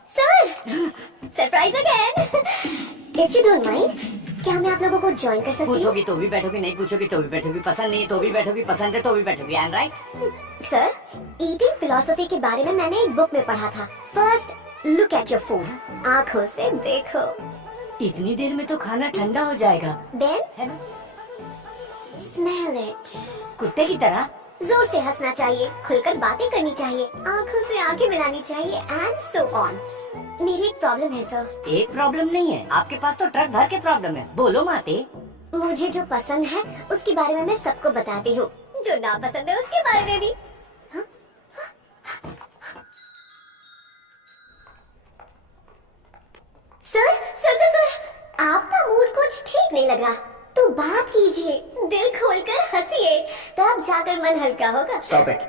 sir, surprise again. If you don't mind, क्या मैं आप लोगों को ज्वाइन कर सकती हूँ? पूछोगी तो भी बैठोगी, नहीं पूछोगी तो भी बैठोगी, पसंद नहीं तो भी बैठोगी, पसंद है तो भी बैठोगी। And right? Sir, eating philosophy के बारे में मैंने एक बुक में पढ़ा था। First look at your food, आंखों से देखो। इतनी देर में तो खाना ठंडा हो जाएगा। देन है ना? Smell it. कुत्ते की तरह जोर से हंसना चाहिए, खुलकर बातें करनी चाहिए, आंखों से आंखें मिलानी चाहिए, एंड सो ऑन। मेरी एक प्रॉब्लम है सर। एक प्रॉब्लम नहीं है, आपके पास तो ट्रक भर के प्रॉब्लम है। बोलो माते। मुझे जो पसंद है उसके बारे में मैं सबको बताती हूँ, जो ना पसंद है उसके बारे में भी। हाँ? सर सर सर सर, आपका मूड कुछ ठीक नहीं लग रहा, तो बात कीजिए, दिल खोलकर हंसिए, तब जाकर मन हल्का होगा। स्टॉप इट,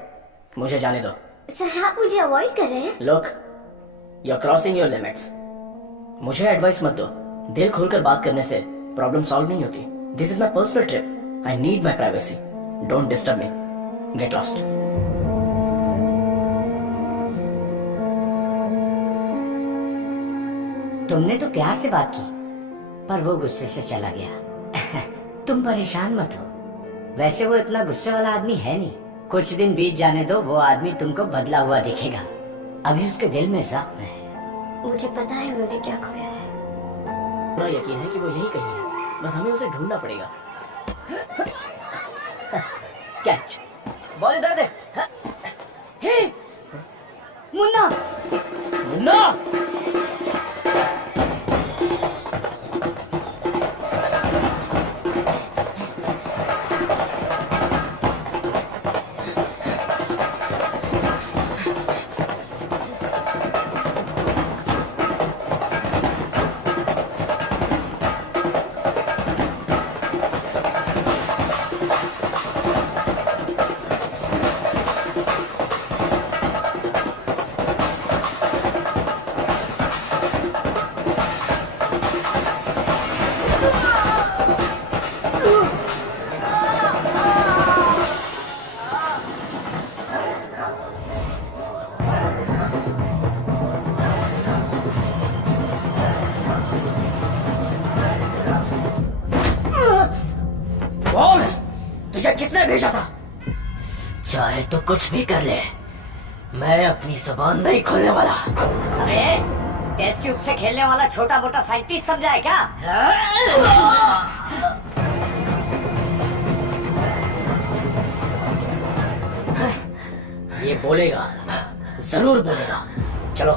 मुझे जाने दो। सर, आप मुझे अवॉइड कर रहे हैं। Look, you are crossing your limits. मुझे एडवाइस मत दो। दिल खोलकर बात करने से प्रॉब्लम सॉल्व नहीं होती। This is my personal trip. I need my privacy. Don't disturb me. Get lost. तुमने तो प्यार से बात की, पर वो गुस्से से चला गया। तुम परेशान मत हो, वैसे वो इतना गुस्से वाला आदमी है नहीं। कुछ दिन बीत जाने दो, वो आदमी तुमको बदला हुआ दिखेगा। अभी उसके दिल में जख्म है। मुझे पता है उन्होंने क्या खोया है। पूरा यकीन है कि वो यही कहीं है, बस हमें उसे ढूंढना पड़ेगा। कैच। बॉल इधर दे। किसने भेजा था? चाहे तो कुछ भी कर ले, मैं अपनी जुबान नहीं खोलने वाला। अरे टेस्ट ट्यूब से खेलने वाला छोटा मोटा साइंटिस्ट समझा है क्या? ये बोलेगा, जरूर बोलेगा। चलो।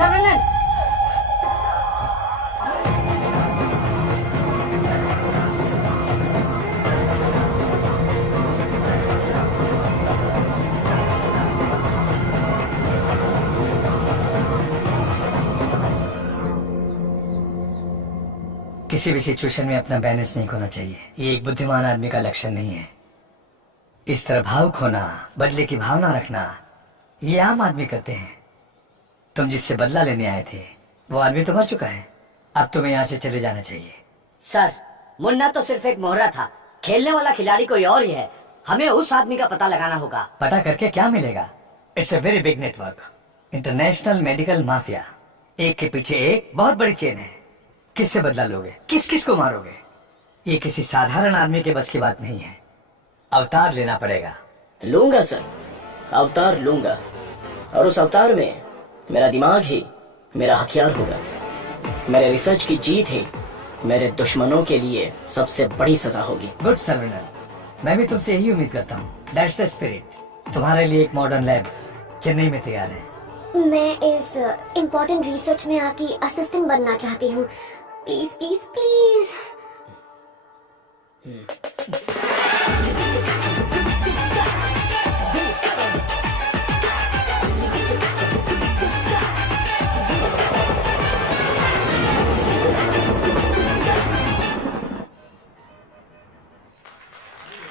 सर्वनंद, किसी भी सिचुएशन में अपना बैलेंस नहीं खोना चाहिए। ये एक बुद्धिमान आदमी का लक्षण नहीं है। इस तरह भाव खोना, बदले की भावना रखना, ये आम आदमी करते हैं। तुम जिससे बदला लेने आए थे वो आदमी तो मर चुका है। अब तुम्हें यहाँ से चले जाना चाहिए। सर, मुन्ना तो सिर्फ एक मोहरा था, खेलने वाला खिलाड़ी कोई और ही है। हमें उस आदमी का पता लगाना होगा। पता करके क्या मिलेगा? It's a very big network, international medical mafia. एक के पीछे एक बहुत बड़ी चेन है। किससे बदला लोगे? किस किस को मारोगे? ये किसी साधारण आदमी के बस की बात नहीं है। अवतार लेना पड़ेगा। लूंगा सर, अवतार लूंगा, और उस अवतार में मेरा दिमाग ही मेरा हथियार होगा। मेरे रिसर्च की जीत ही मेरे दुश्मनों के लिए सबसे बड़ी सजा होगी। गुड सर्वनर, मैं भी तुमसे यही उम्मीद करता हूँ। That's the spirit. तुम्हारे लिए एक मॉडर्न लैब चेन्नई में तैयार है। मैं इस इम्पोर्टेंट रिसर्च में आपकी असिस्टेंट बनना चाहती हूँ। Please please please.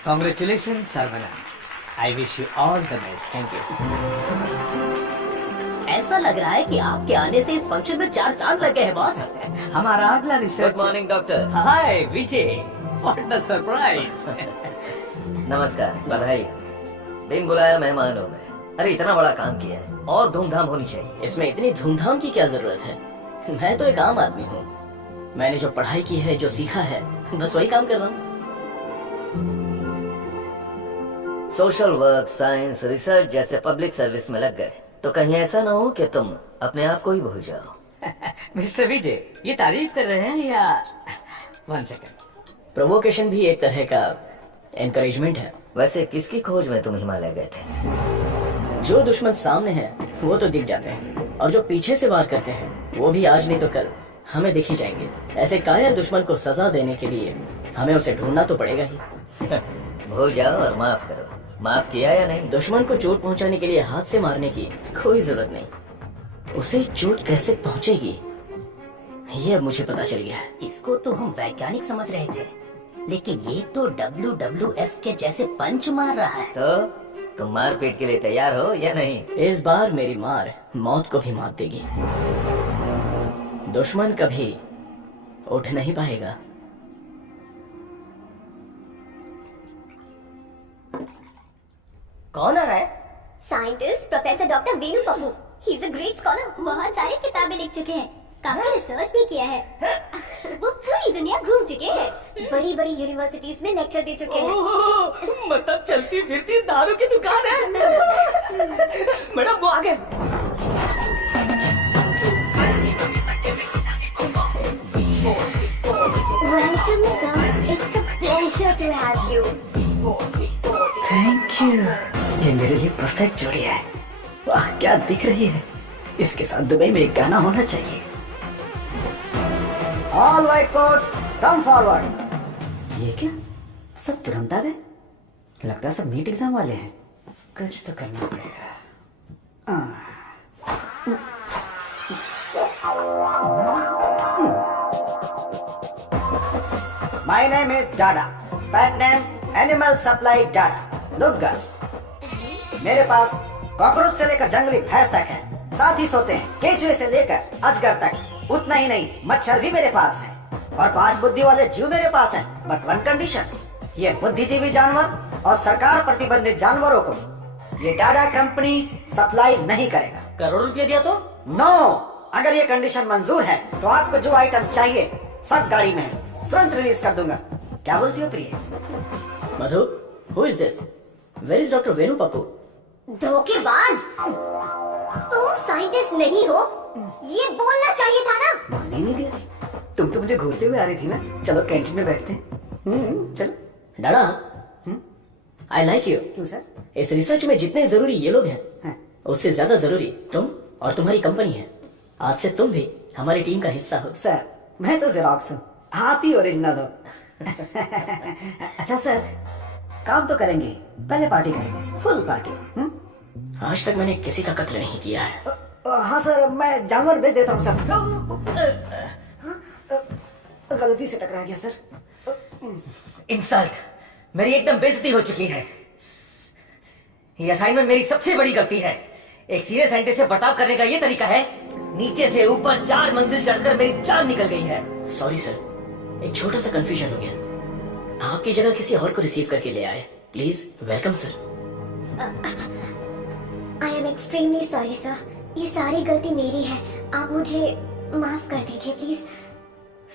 Congratulations, Sarvana. I wish you all the best. Thank you. ऐसा लग रहा है कि आपके आने से इस फंक्शन में 4 चांद लगे हैं बॉस। हमारा अगला research. Good morning doctor. Hi Vijay, what the surprise. नमस्कार, बधाई। बिन बुलाया मेहमान हो मैं। अरे इतना बड़ा काम किया है और धूमधाम होनी चाहिए। इसमें इतनी धूमधाम की क्या जरूरत है? मैं तो एक आम आदमी हूँ। मैंने जो पढ़ाई की है, जो सीखा है, बस वही काम कर रहा हूँ। सोशल वर्क, साइंस, रिसर्च जैसे पब्लिक सर्विस में लग गए तो कहीं ऐसा ना हो कि तुम अपने आप को ही भूल जाओ। मिस्टर विजय, ये तारीफ कर रहे हैं या? 1 सेकंड। प्रोवोकेशन भी एक तरह का एनकरेजमेंट है। वैसे किसकी खोज में तुम हिमालय गए थे? जो दुश्मन सामने है वो तो दिख जाते हैं, और जो पीछे से वार करते हैं वो भी आज नहीं तो कल हमें दिख ही जाएंगे। ऐसे कायर दुश्मन को सजा देने के लिए हमें उसे ढूंढना तो पड़ेगा ही। भूल जाओ और माफ करो। माफ किया या नहीं? दुश्मन को चोट पहुंचाने के लिए हाथ से मारने की कोई जरूरत नहीं। उसे चोट कैसे पहुंचेगी ये अब मुझे पता चल गया है। इसको तो हम वैज्ञानिक समझ रहे थे, लेकिन ये तो WWF के जैसे पंच मार रहा है। तो तुम मारपीट के लिए तैयार हो या नहीं? इस बार मेरी मार मौत को भी मात देगी। दुश्मन कभी उठ नहीं पाएगा। कौन आ रहा है? Scientist professor doctor Veenu Pappu. He is a great scholar. बहुत सारी किताबें लिख चुके हैं, काफी रिसर्च भी किया है। वो पूरी दुनिया घूम चुके हैं, बड़ी बड़ी यूनिवर्सिटीज में लेक्चर दे चुके हैं। मतलब चलती फिरती दारू की दुकान है। मैडम वो आ गए। Welcome, sir. It's a pleasure to have you. Thank you. ये मेरे लिए परफेक्ट जोड़ी है। वाह क्या दिख रही है। इसके साथ दुबई में एक गाना होना चाहिए। All white coats, come forward. ये क्या? सब तुरंत आ गए? लगता है सब नीट एग्जाम वाले हैं। कुछ तो करना पड़ेगा। My name is Dada. Pet name Animal Supply Dada. Look girls, मेरे पास कॉकरोच से लेकर जंगली भैंस तक है, साथ ही सोते हैं केचुए से लेकर अजगर तक। उतना ही नहीं, मच्छर भी मेरे पास है और 5 बुद्धि वाले जीव मेरे पास हैं। बट वन कंडीशन, ये बुद्धिजीवी जानवर और सरकार प्रतिबंधित जानवरों को ये टाटा कंपनी सप्लाई नहीं करेगा। करोड़ रुपया दिया तो? नो, अगर ये कंडीशन मंजूर है तो आपको जो आइटम चाहिए सब गाड़ी में है, तुरंत रिलीज कर दूंगा। क्या बोलती हो प्रिय? मधु, who is this? Where is Dr. वेणु पप्पू? धोखेबाज, तुम साइंटिस्ट नहीं हो, ये बोलना चाहिए था ना। बोलने नहीं दिया, तुम तो मुझे घूरते हुए आ रही थी ना। चलो कैंटीन में बैठते हैं। चलो। डाड़ा, I like you। क्यों सर? इस रिसर्च में जितने जरूरी ये लोग हैं, उससे ज्यादा जरूरी तुम और तुम्हारी कंपनी है। आज से तुम भी हमारी टीम का हिस्सा हो। सर, मैं तो जेरॉक्स हूँ, आप ही ओरिजिनल हो। अच्छा सर, काम तो करेंगे, पहले पार्टी करेंगे, फुल पार्टी। आज तक मैंने किसी का कत्ल नहीं किया है। हाँ सर, मैं जानवर बेच देता हूँ सर। गलती से टकरा गया सर। इंसल्ट, मेरी एकदम बेइज्जती हो चुकी है। ये असाइनमेंट मेरी सबसे बड़ी गलती है। एक सीरियस साइंटिस्ट से बर्ताव करने का ये तरीका है? नीचे से ऊपर 4 मंजिल चढ़कर मेरी जान निकल गई है। सॉरी सर, एक छोटा सा कंफ्यूजन हो गया। आपकी जगह किसी और को रिसीव करके ले आए। Please welcome sir. I am extremely sorry sir, ये सारी गलती मेरी है, आप मुझे माफ कर दीजिए प्लीज।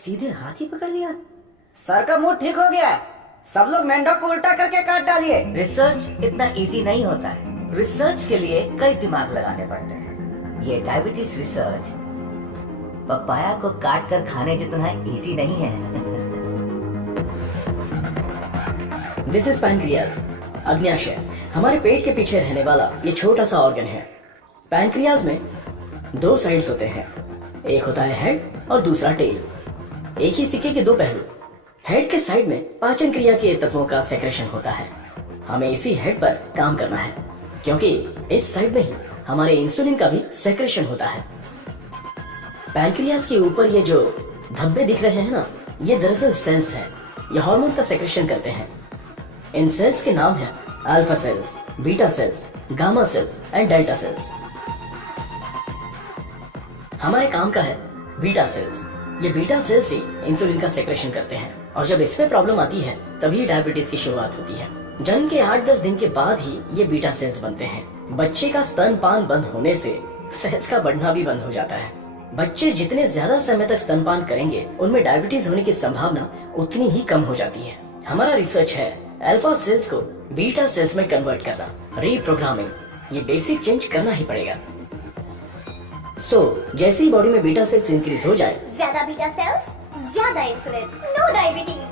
सीधे हाथ ही पकड़ लिया। सर का मूड ठीक हो गया, सब लोग मेंढक को उल्टा करके काट डालिए। रिसर्च इतना इजी नहीं होता है। रिसर्च के लिए कई दिमाग लगाने पड़ते हैं। ये डायबिटीज रिसर्च पपाया को काट कर खाने जितना इजी नहीं है। दिस इज पैंक्रियाज, अग्न्याशय, हमारे पेट के पीछे रहने वाला ये छोटा सा ऑर्गन है। पैंक्रियाज में 2 साइड्स होते हैं, एक होता है हेड और दूसरा टेल। एक ही सिक्के के 2 पहलू। हेड के साइड में पाचन क्रिया के तत्वों का सेक्रेशन होता है। हमें इसी हेड पर काम करना है, क्योंकि इस साइड में ही हमारे इंसुलिन का भी सेक्रेशन होता है। पैंक्रियाज के ऊपर ये जो धब्बे दिख रहे हैं ना, ये दरअसल सेल्स हैं। ये हार्मोन्स का सेक्रेशन करते हैं। इन सेल्स के नाम हैं alpha cells, beta cells, gamma cells and delta cells. हमारे काम का है बीटा सेल्स। ये बीटा सेल्स ही इंसुलिन का सेक्रेशन करते हैं, और जब इसमें प्रॉब्लम आती है तभी डायबिटीज की शुरुआत होती है। जन्म के 8-10 दिन के बाद ही ये बीटा सेल्स बनते हैं। बच्चे का स्तनपान बंद होने से सेल्स का बढ़ना भी बंद हो जाता है। बच्चे जितने ज्यादा समय तक स्तनपान करेंगे, उनमें डायबिटीज होने की संभावना उतनी ही कम हो जाती है। हमारा रिसर्च है अल्फा सेल्स को बीटा सेल्स में कन्वर्ट करना, रीप्रोग्रामिंग। ये बेसिक चेंज करना ही पड़ेगा। जैसे ही बॉडी में बीटा सेल्स इंक्रीज हो जाए, ज्यादा बीटा सेल्स, ज्यादा insulin, no diabetes.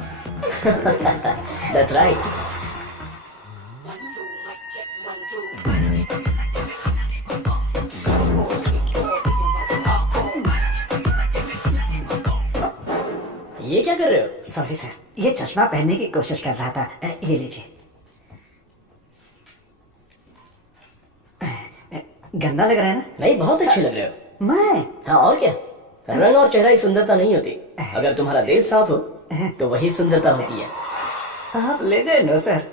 That's right. ये क्या कर रहे हो? सॉरी सर, ये चश्मा पहनने की कोशिश कर रहा था। ये लीजिए। गंदा लग रहा है ना? नहीं, बहुत अच्छे लग रहे हो। मैं? हाँ, और क्या। रंग और चेहरा ही सुंदरता नहीं होती, अगर तुम्हारा दिल साफ हो तो वही सुंदरता होती है। आप लेजेंड हो sir.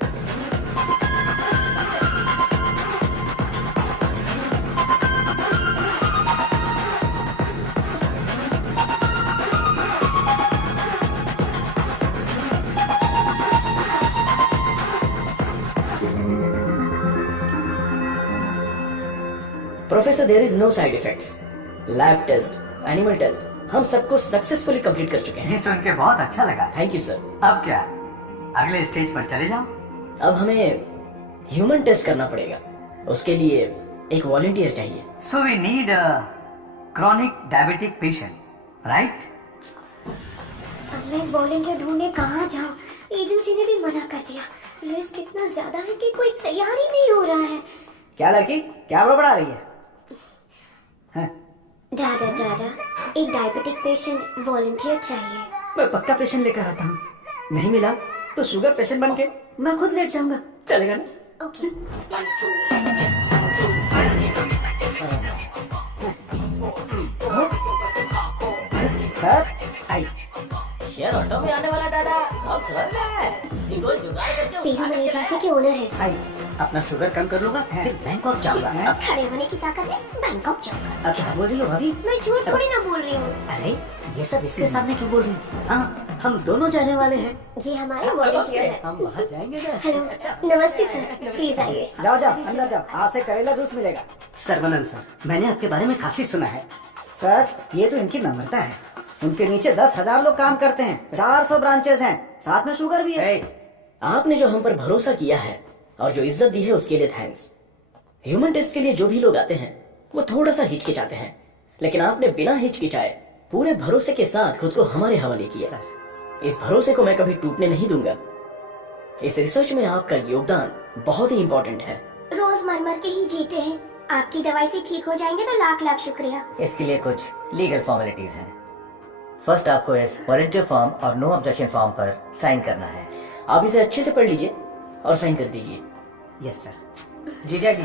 Professor, there is no side effects. Lab test, animal test, हम सबको सक्सेसफुली कंप्लीट कर चुके हैं। ये सुन के बहुत अच्छा लगा। Thank you sir. अब क्या, अगले स्टेज पर चले जाओ? अब हमें ह्यूमन टेस्ट करना पड़ेगा, उसके लिए एक वॉलंटियर चाहिए। So we need a chronic diabetic patient, right? अब मैं वॉलंटियर ढूंढने कहाँ जाऊँ? एजेंसी ने भी मना कर दिया। रिस्क इतना ज्यादा है कि कोई तैयार ही नहीं हो रहा है। क्या लड़की, क्या बड़बड़ा रही है? दादा दादा, एक डायबिटिक पेशेंट वॉलंटियर चाहिए। मैं पक्का पेशेंट लेकर आता हूँ। नहीं मिला तो शुगर पेशेंट बन के मैं खुद लेट जाऊंगा। चलेगा ना? Okay. Sir I. Share auto में आने वाला दादा अब समझ में है। जुगाड़ करके पेरू में एजेंसी के के ओनर है। भाई अपना शुगर कम कर लूंगा फिर बैंकॉक जाऊंगा। खड़े होने की ताकत है, बैंकॉक जाऊंगा। अब क्या बोल रही हो भाभी? मैं झूठ थोड़ी ना बोल रही हूँ। अरे ये सब इसके सामने क्यों बोल रही हो? हाँ हम दोनों जाने वाले हैं। ये हमारे वॉलंटियर है। हम बाहर जाएंगे ना। हेलो, नमस्ते सर, प्लीज आइए। जाओ जाओ अंदर जाओ, आज से करेला जूस मिलेगा। सर्वनंद सर, मैंने आपके बारे में काफी सुना है। सर ये तो इनकी नम्रता है। उनके नीचे 10,000 लोग काम करते हैं, 400 ब्रांचेस हैं, साथ में शुगर भी है। आपने जो हम पर भरोसा किया है और जो इज्जत दी है उसके लिए थैंक्स। ह्यूमन टेस्ट के लिए जो भी लोग आते हैं वो थोड़ा सा हिचकिचाते हैं, लेकिन आपने बिना हिचकिचाए पूरे भरोसे के साथ खुद को हमारे हवाले किया। इस भरोसे को मैं कभी टूटने नहीं दूंगा। इस रिसर्च में आपका योगदान बहुत ही इम्पोर्टेंट है। रोज मर मर के ही जीते हैं, आपकी दवाई से ठीक हो जाएंगे तो लाख लाख शुक्रिया। इसके लिए कुछ लीगल फॉर्मेलिटीज हैं। फर्स्ट आपको इस वॉलंटियर फॉर्म और नो ऑब्जेक्शन फॉर्म पर साइन करना है। आप इसे अच्छे से पढ़ लीजिए और साइन कर दीजिए। Yes sir. जीजा जी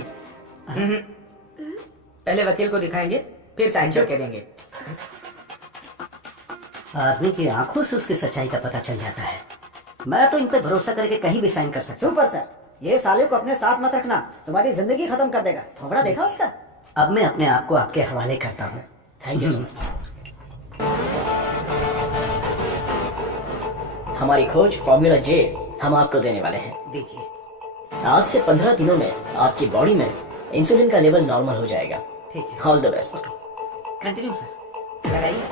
पहले वकील को दिखाएंगे फिर साइन करके देंगे। आदमी की आंखों से उसकी सच्चाई का पता चल जाता है। मैं तो इन पे भरोसा करके कहीं भी साइन कर सकता हूँ। सुपर सर, ये साले को अपने साथ मत रखना, तुम्हारी जिंदगी खत्म कर देगा। थोबड़ा देखा उसका? अब मैं अपने आप को आपके हवाले करता हूँ। Thank you so much. हमारी खोज फॉर्मूला जे हम आपको देने वाले हैं। दीजिए। आज से 15 दिनों में आपकी बॉडी में इंसुलिन का लेवल नॉर्मल हो जाएगा। ठीक है। All the best. Continue sir. लगाइए।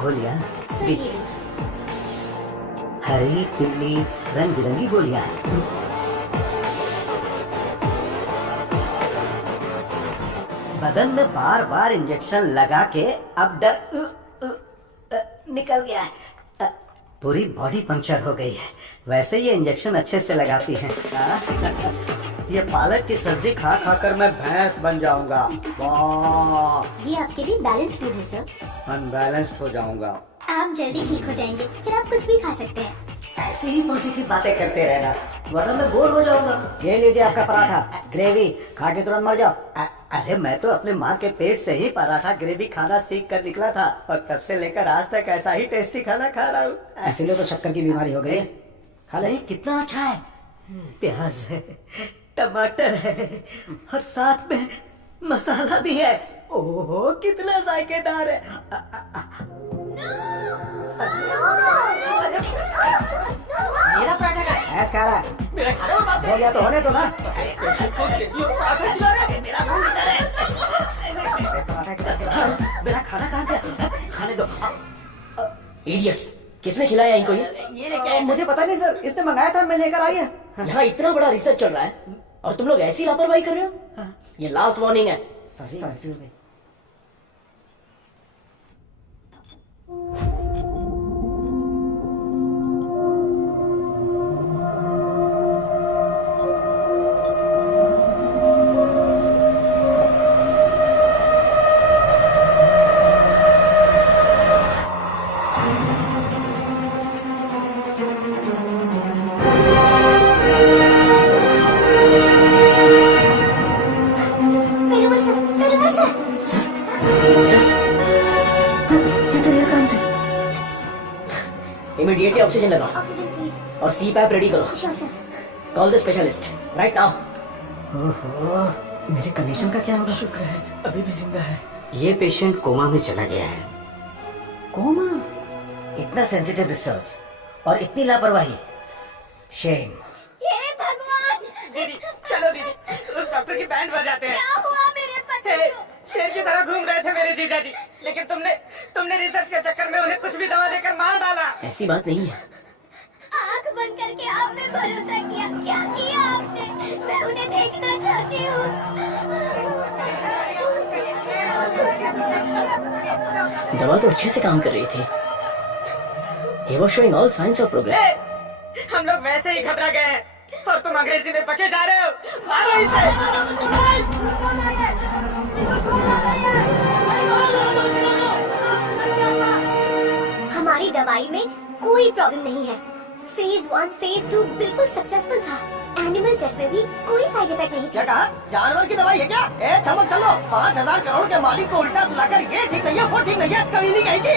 गोलियां दीजिए। हरी पीली रंग बिरंगी गोलियां। बदन में बार बार इंजेक्शन लगा के अब डर निकल गया है। पूरी बॉडी पंक्चर हो गई है। वैसे ये इंजेक्शन अच्छे से लगाती हैं। ये पालक की सब्जी खा खा कर मैं भैंस बन जाऊंगा। वाह, ये आपके लिए बैलेंस फूड है सर। अनबैलेंस्ड हो जाऊंगा। आप जल्दी ठीक हो जाएंगे, फिर आप कुछ भी खा सकते हैं। ऐसे ही पॉजिटिव बातें करते रहना, वरना मैं बोर हो जाऊंगा। ये लीजिए आपका पराठा, ग्रेवी खा के तुरंत मर जाओ। अरे मैं तो अपने माँ के पेट से ही पराठा ग्रेवी खाना सीख कर निकला था और तब से लेकर आज तक ऐसा ही टेस्टी खाना खा रहा हूँ। इसीलिए तो शक्कर की बीमारी हो गई। खा ले, कितना अच्छा है। प्याज है, टमाटर है और साथ में मसाला भी है। ओह कितना जायकेदार है। मेरा पराठा का है। ऐसा खा रहा है। मेरा खाना और बात हो गया तो होने दो ना। मेरा खाना कहाँ गया? खाने दो। इडियट्स, किसने खिलाया इनको ये? ये लेके आए। मुझे पता नहीं सर, इसने मंगाया था, मैं लेकर आई है। यहाँ इतना बड़ा रिसर्च चल रहा है और तुम लोग ऐसी लापरवाही कर रहे हो। ये लास्ट वार्निंग है। सॉरी। इमीडिएटली ऑक्सीजन लगाओ ऑक्सीजन प्लीज। और सी पैप रेडी करो। Sure sir. Call the specialist right now. ओहो, मेरे कंडीशन का क्या होगा? शुक्र है अभी भी जिंदा है। ये पेशेंट कोमा में चला गया है। कोमा? इतना सेंसिटिव रिसर्च और इतनी लापरवाही। शेम। हे भगवान! दीदी चलो दीदी, उस डॉक्टर की बैंड बजाते हैं। क्या हुआ मेरे पति को? शेर की तरह घूम रहे थे मेरे जीजा जी, लेकिन तुमने रिसर्च के चक्कर में उन्हें कुछ भी दवा देकर मार डाला। ऐसी बात नहीं है। आँख बंद करके आपने भरोसा किया। क्या किया आपने? मैं उन्हें देखना चाहती हूँ। दवा तो अच्छे से काम कर रही थी। He was showing all signs of progress. हम लोग वैसे ही घबरा गए हैं और तुम अंग्रेजी में पके जा रहे हो। मारो इसे। हमारी दवाई में कोई प्रॉब्लम नहीं है। फेज 1, फेज 2 बिल्कुल सक्सेसफुल था। एनिमल टेस्ट में भी कोई साइड इफेक्ट नहीं क्या था। कहा? जानवर की दवाई है क्या? ए चमक चलो, 5,000 करोड़ के मालिक को उल्टा सुलाकर ये ठीक नहीं है, वो ठीक नहीं है, कभी नहीं कहेगी।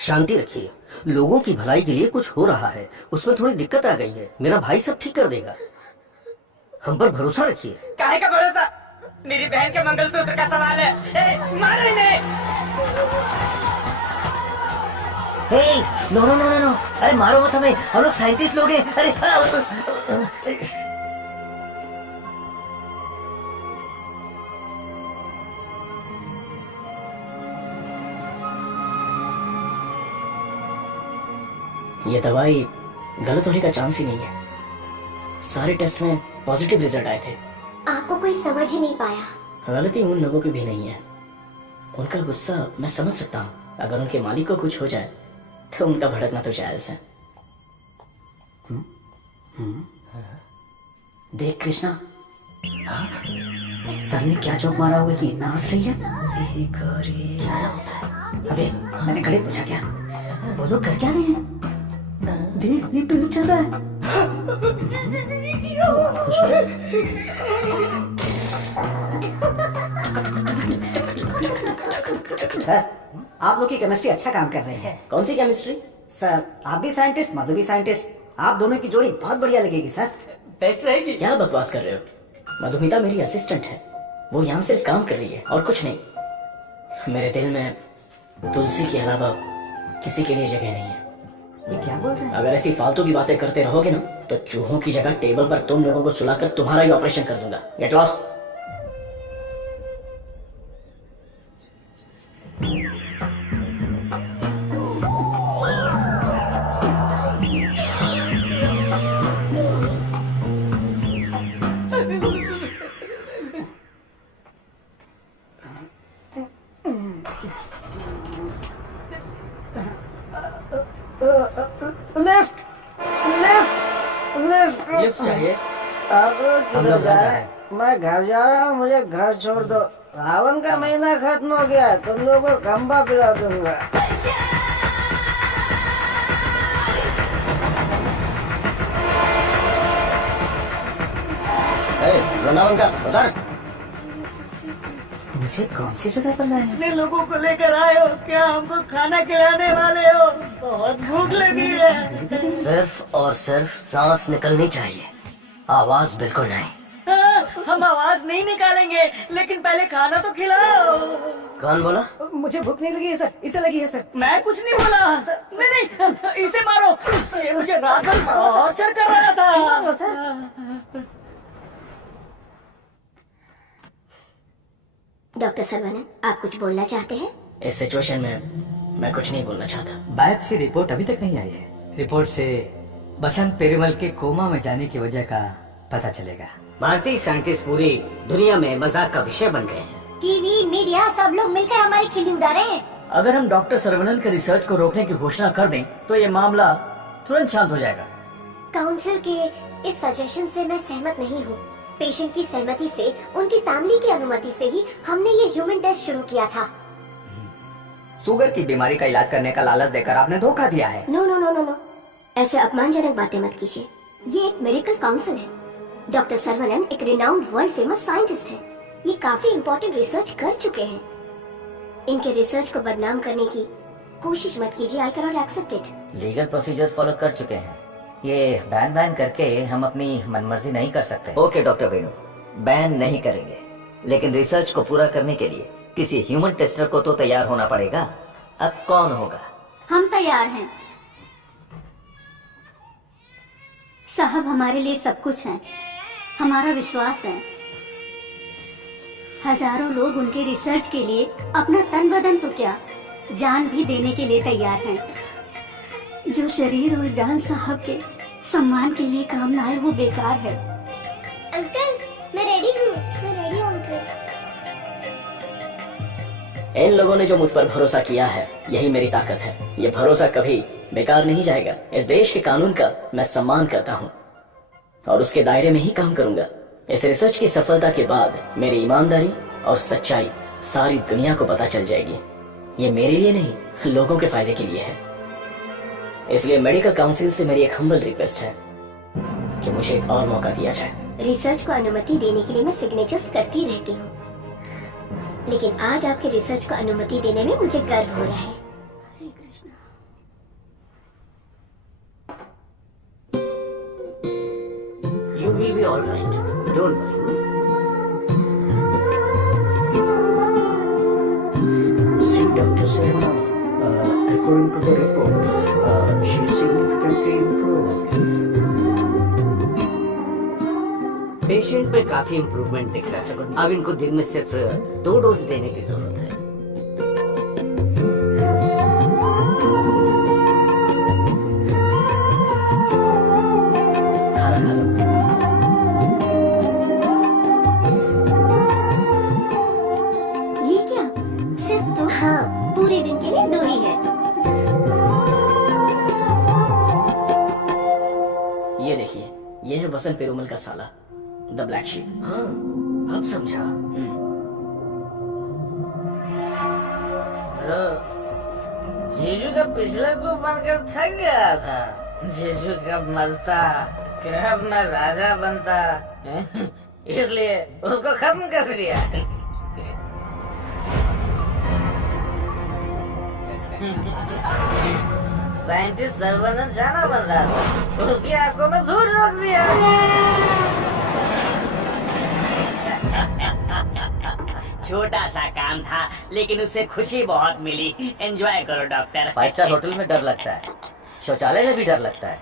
शांति रखिए। लोगों की भलाई के लिए कुछ हो रहा है, उसमें थोड़ी दिक्कत आ गई है। मेरा भाई सब ठीक कर देगा, हम पर भरोसा रखिए। काहे का भरोसा? मेरी बहन के मंगलसूत्र का सवाल है। मारो इन्हें। नो नो नो नो, अरे मारो मत हमें, हम लोग साइंटिस्ट लोग हैं। अरे ये दवाई गलत होने का चांस ही नहीं है। सारे टेस्ट में पॉजिटिव रिजल्ट आए थे। आपको कोई समझ ही नहीं पाया। गलती उन लोगों की भी नहीं है। उनका गुस्सा मैं समझ सकता हूँ। अगर उनके मालिक को कुछ हो जाए तो उनका भड़कना तो जायज है। देख कृष्णा, सर ने क्या जोक मारा हुआ कि इतना हंस रही है। देख अबे मैंने खड़े पूछा क्या? वो लोग कर क्या रहे हैं? देख निपल चल रहा है। खुश हो रहे? सर आप लोग की केमिस्ट्री अच्छा काम कर रही है। कौन सी केमिस्ट्री? सर आप भी साइंटिस्ट, मधु भी साइंटिस्ट, आप दोनों की जोड़ी बहुत बढ़िया लगेगी सर। बेस्ट रहेगी। क्या बकवास कर रहे हो? मधुमिता मेरी असिस्टेंट है, वो यहाँ सिर्फ काम कर रही है और कुछ नहीं। मेरे दिल में तुलसी के अलावा किसी के लिए जगह नहीं है। ये क्या बोल रहे हैं? अगर ऐसी फालतू की बातें करते रहोगे ना तो चूहों की जगह टेबल पर तुम लोगों को सुलाकर तुम्हारा ही ऑपरेशन कर दूंगा। Get lost. Lift lift lift lift चाहिए? आप किधर जा रहे हैं? मैं घर जा रहा हूँ, मुझे घर छोड़ दो। सावन का महीना खत्म हो गया, तुम लोगों को खंबा पिला दूंगा। वृंदावन का उधर। मुझे कौन सी जगह पर लाए? अपने लोगों को लेकर आए हो क्या? हमको खाना खिलाने वाले हो? बहुत भूख लगी है। सिर्फ और सिर्फ सांस निकलनी चाहिए, आवाज बिल्कुल नहीं। हम आवाज नहीं निकालेंगे, लेकिन पहले खाना तो खिलाओ। कौन बोला? मुझे भूख नहीं लगी है सर, इसे लगी है सर। मैं कुछ नहीं बोला। नहीं, इसे मारो। ये मुझे रात भर टॉर्चर कर रहा था। मारो सर। डॉक्टर सर्वनन, आप कुछ बोलना चाहते हैं? इस सिचुएशन में मैं कुछ नहीं बोलना चाहता। बायोप्सी रिपोर्ट अभी तक नहीं आई है। रिपोर्ट से बसंत पेरुमल के कोमा में जाने की वजह का पता चलेगा। भारतीय साइंटिस्ट पूरी दुनिया में मजाक का विषय बन गए हैं। टीवी, मीडिया सब लोग मिलकर हमारी खिल्ली उड़ा रहे हैं। अगर हम डॉक्टर सर्वनन के रिसर्च को रोकने की घोषणा कर दें तो ये मामला तुरंत शांत हो जाएगा। काउंसिल के इस सजेशन से मैं सहमत नहीं हूँ। पेशेंट की सहमति से, उनकी फैमिली की अनुमति से ही हमने ये ह्यूमन टेस्ट शुरू किया था। शुगर की बीमारी का इलाज करने का लालच देकर आपने धोखा दिया है। No no no no no, ऐसे अपमानजनक बातें मत कीजिए। ये एक मेडिकल काउंसिल है। डॉक्टर सर्वनन एक रिनाउंड वर्ल्ड फेमस साइंटिस्ट है। ये काफी इम्पोर्टेंट रिसर्च कर चुके हैं। इनके रिसर्च को बदनाम करने की कोशिश मत कीजिए। I can not accept it. Legal procedures follow कर चुके हैं। ये बैन करके हम अपनी मनमर्जी नहीं कर सकते। ओके डॉक्टर वेणु, बैन नहीं करेंगे, लेकिन रिसर्च को पूरा करने के लिए किसी ह्यूमन टेस्टर को तो तैयार होना पड़ेगा। अब कौन होगा? हम तैयार हैं साहब, हमारे लिए सब कुछ है। हमारा विश्वास है। हजारों लोग उनके रिसर्च के लिए अपना तन बदन तो क्या जान भी देने के लिए तैयार हैं। जो शरीर और जान साहब के सम्मान के लिए काम ना आए वो बेकार है। अंकल मैं रेडी हूँ। अंकल। इन लोगों ने जो मुझ पर भरोसा किया है यही मेरी ताकत है। ये भरोसा कभी बेकार नहीं जाएगा। इस देश के कानून का मैं सम्मान करता हूँ और उसके दायरे में ही काम करूंगा। इस रिसर्च की सफलता के बाद मेरी ईमानदारी और सच्चाई सारी दुनिया को पता चल जाएगी। ये मेरे लिए नहीं, लोगों के फायदे के लिए है। इसलिए मेडिकल काउंसिल से मेरी एक हम्बल रिक्वेस्ट है कि मुझे एक और मौका दिया जाए। रिसर्च को अनुमति देने के लिए मैं सिग्नेचर्स करती रहती हूँ, लेकिन आज आपके रिसर्च को अनुमति देने में मुझे गर्व हो रहा है। Hare Krishna. Be all right, don't worry. See, Dr. Sarah, according to the reports, she significantly improved. Patient पे काफी इम्प्रूवमेंट दिख रहा है। अब इनको दिन में सिर्फ 2 डोज देने की जरूरत है। खाना खा लो। ये क्या? सिर्फ 2? हाँ, पूरे दिन के लिए 2 ही है। ये देखिए, ये है वसंत पेरुमल का साला, द ब्लैक शीप। हाँ, अब समझा। जीजू का पिछला को बनकर थक गया था। जीजू कब मरता, कब मैं राजा बनता, इसलिए उसको खत्म कर दिया। साइंटिस्ट सर्वनन जाना बन रहा था, उसकी आंखों में धूल रोक दिया। छोटा सा काम था, लेकिन उससे खुशी बहुत मिली। एंजॉय करो डॉक्टर। 5 स्टार होटल में डर लगता है, शौचालय में भी डर लगता है,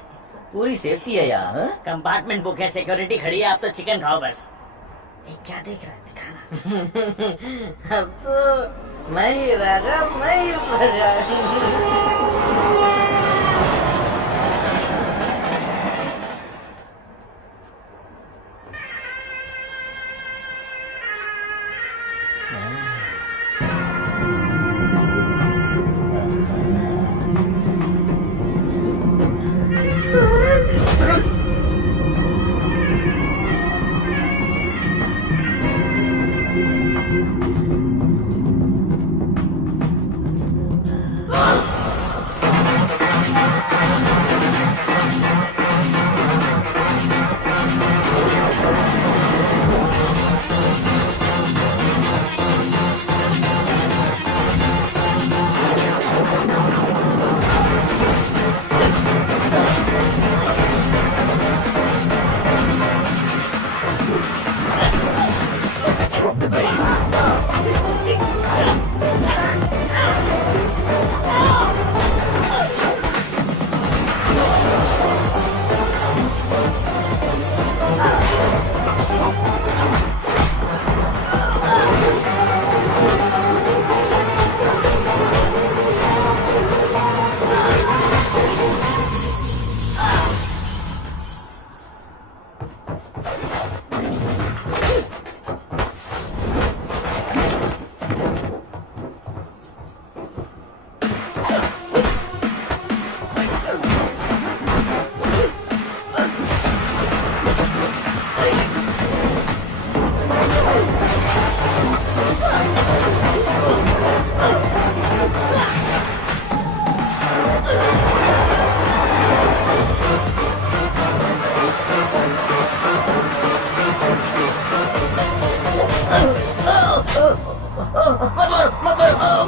पूरी सेफ्टी है यहाँ। हाँ? कंपार्टमेंट बुक है, सिक्योरिटी खड़ी है, आप तो चिकन खाओ बस। क्या देख रहा है, दिखाना। अब तो मैं ही राजा, मैं ही प्रजा।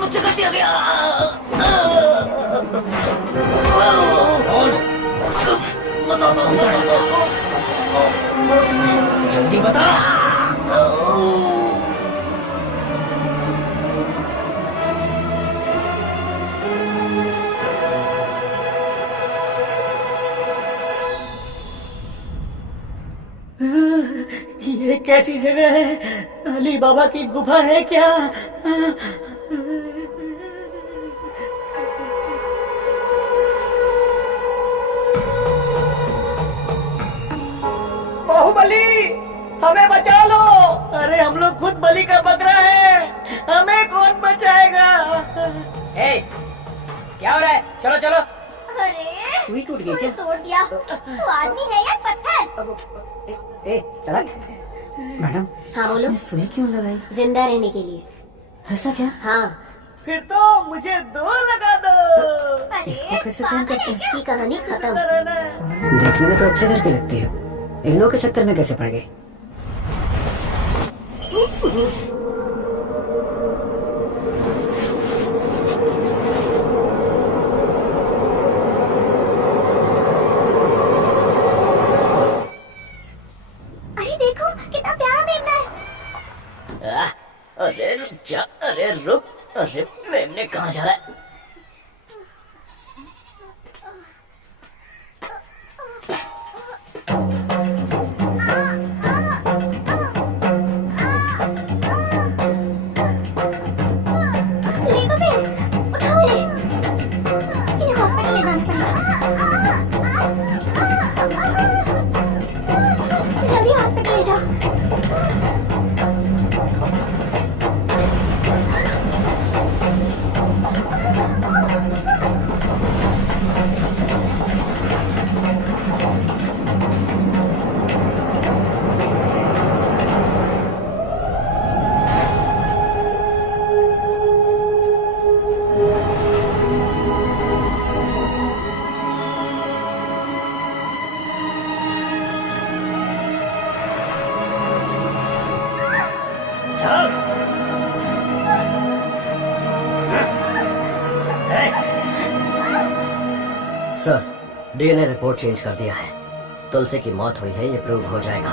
मुझसे गलती हो गया। जल्दी बता। ये कैसी जगह है? अली बाबा की गुफा है क्या? बाहुबली, हमें बचा लो। अरे हम लोग खुद बलि का बकरा है, हमें कौन बचाएगा? क्या हो रहा है? चलो चलो। अरे सुई टूट गई क्या? तोड़ दिया। तू आदमी है या पत्थर? चला मैडम। हाँ बोलो। सुई क्यों लगाई? जिंदा रहने के लिए। ऐसा क्या? हाँ। फिर तो मुझे 2 लगा दो। इसको कैसे सहन करते? इसकी कहानी खत्म। देखने में तो अच्छे घर की लगती है, इन लोगों के चक्कर में कैसे पड़ गई? कहाँ जा रहा है? जल्दी हॉस्पिटल ले जाओ। सर, डीएनए रिपोर्ट चेंज कर दिया है। तुलसी की मौत हुई है, ये प्रूव हो जाएगा।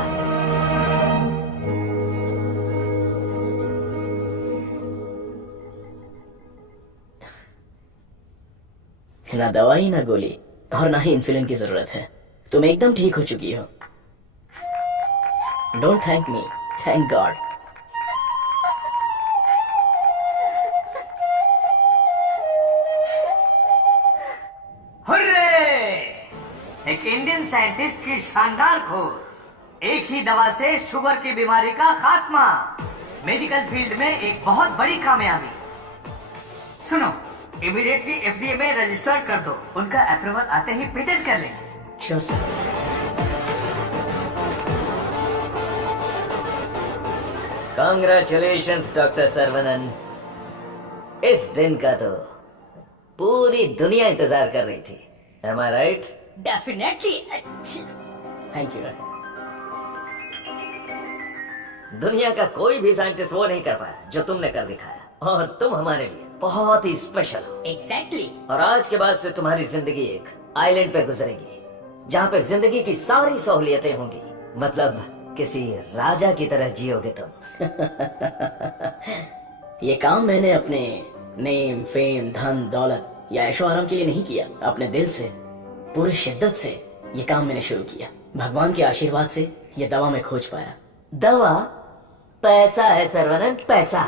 ना दवाई ना गोली और ना ही इंसुलिन की जरूरत है। तुम एकदम ठीक हो चुकी हो। Don't thank me, thank God. एक इंडियन साइंटिस्ट की शानदार खोज, एक ही दवा से शुगर की बीमारी का खात्मा, मेडिकल फील्ड में एक बहुत बड़ी कामयाबी। सुनो, इमीडिएटली एफडीए में रजिस्टर कर दो, उनका अप्रूवल आते ही पेटेंट कर लेंगे। Sure sir. Congratulations doctor Saravanan. इस दिन का तो पूरी दुनिया इंतजार कर रही थी। Am I right? Definitely. Thank you. दुनिया का कोई भी साइंटिस्ट वो नहीं कर पाया जो तुमने कर दिखाया, और तुम हमारे लिए बहुत ही स्पेशल हो। एग्जैक्टली। और आज के बाद से तुम्हारी जिंदगी एक आइलैंड पे गुजरेगी, जहाँ पे जिंदगी की सारी सहूलियतें होंगी। मतलब किसी राजा की तरह जियोगे तुम। ये काम मैंने अपने नेम, फेम, धन, दौलत या ऐशो आराम के लिए नहीं किया। अपने दिल से, पूरी शिद्दत से ये काम मैंने शुरू किया। भगवान के आशीर्वाद से ये दवा में खोज पाया। दवा? पैसा है सर्वनन, पैसा।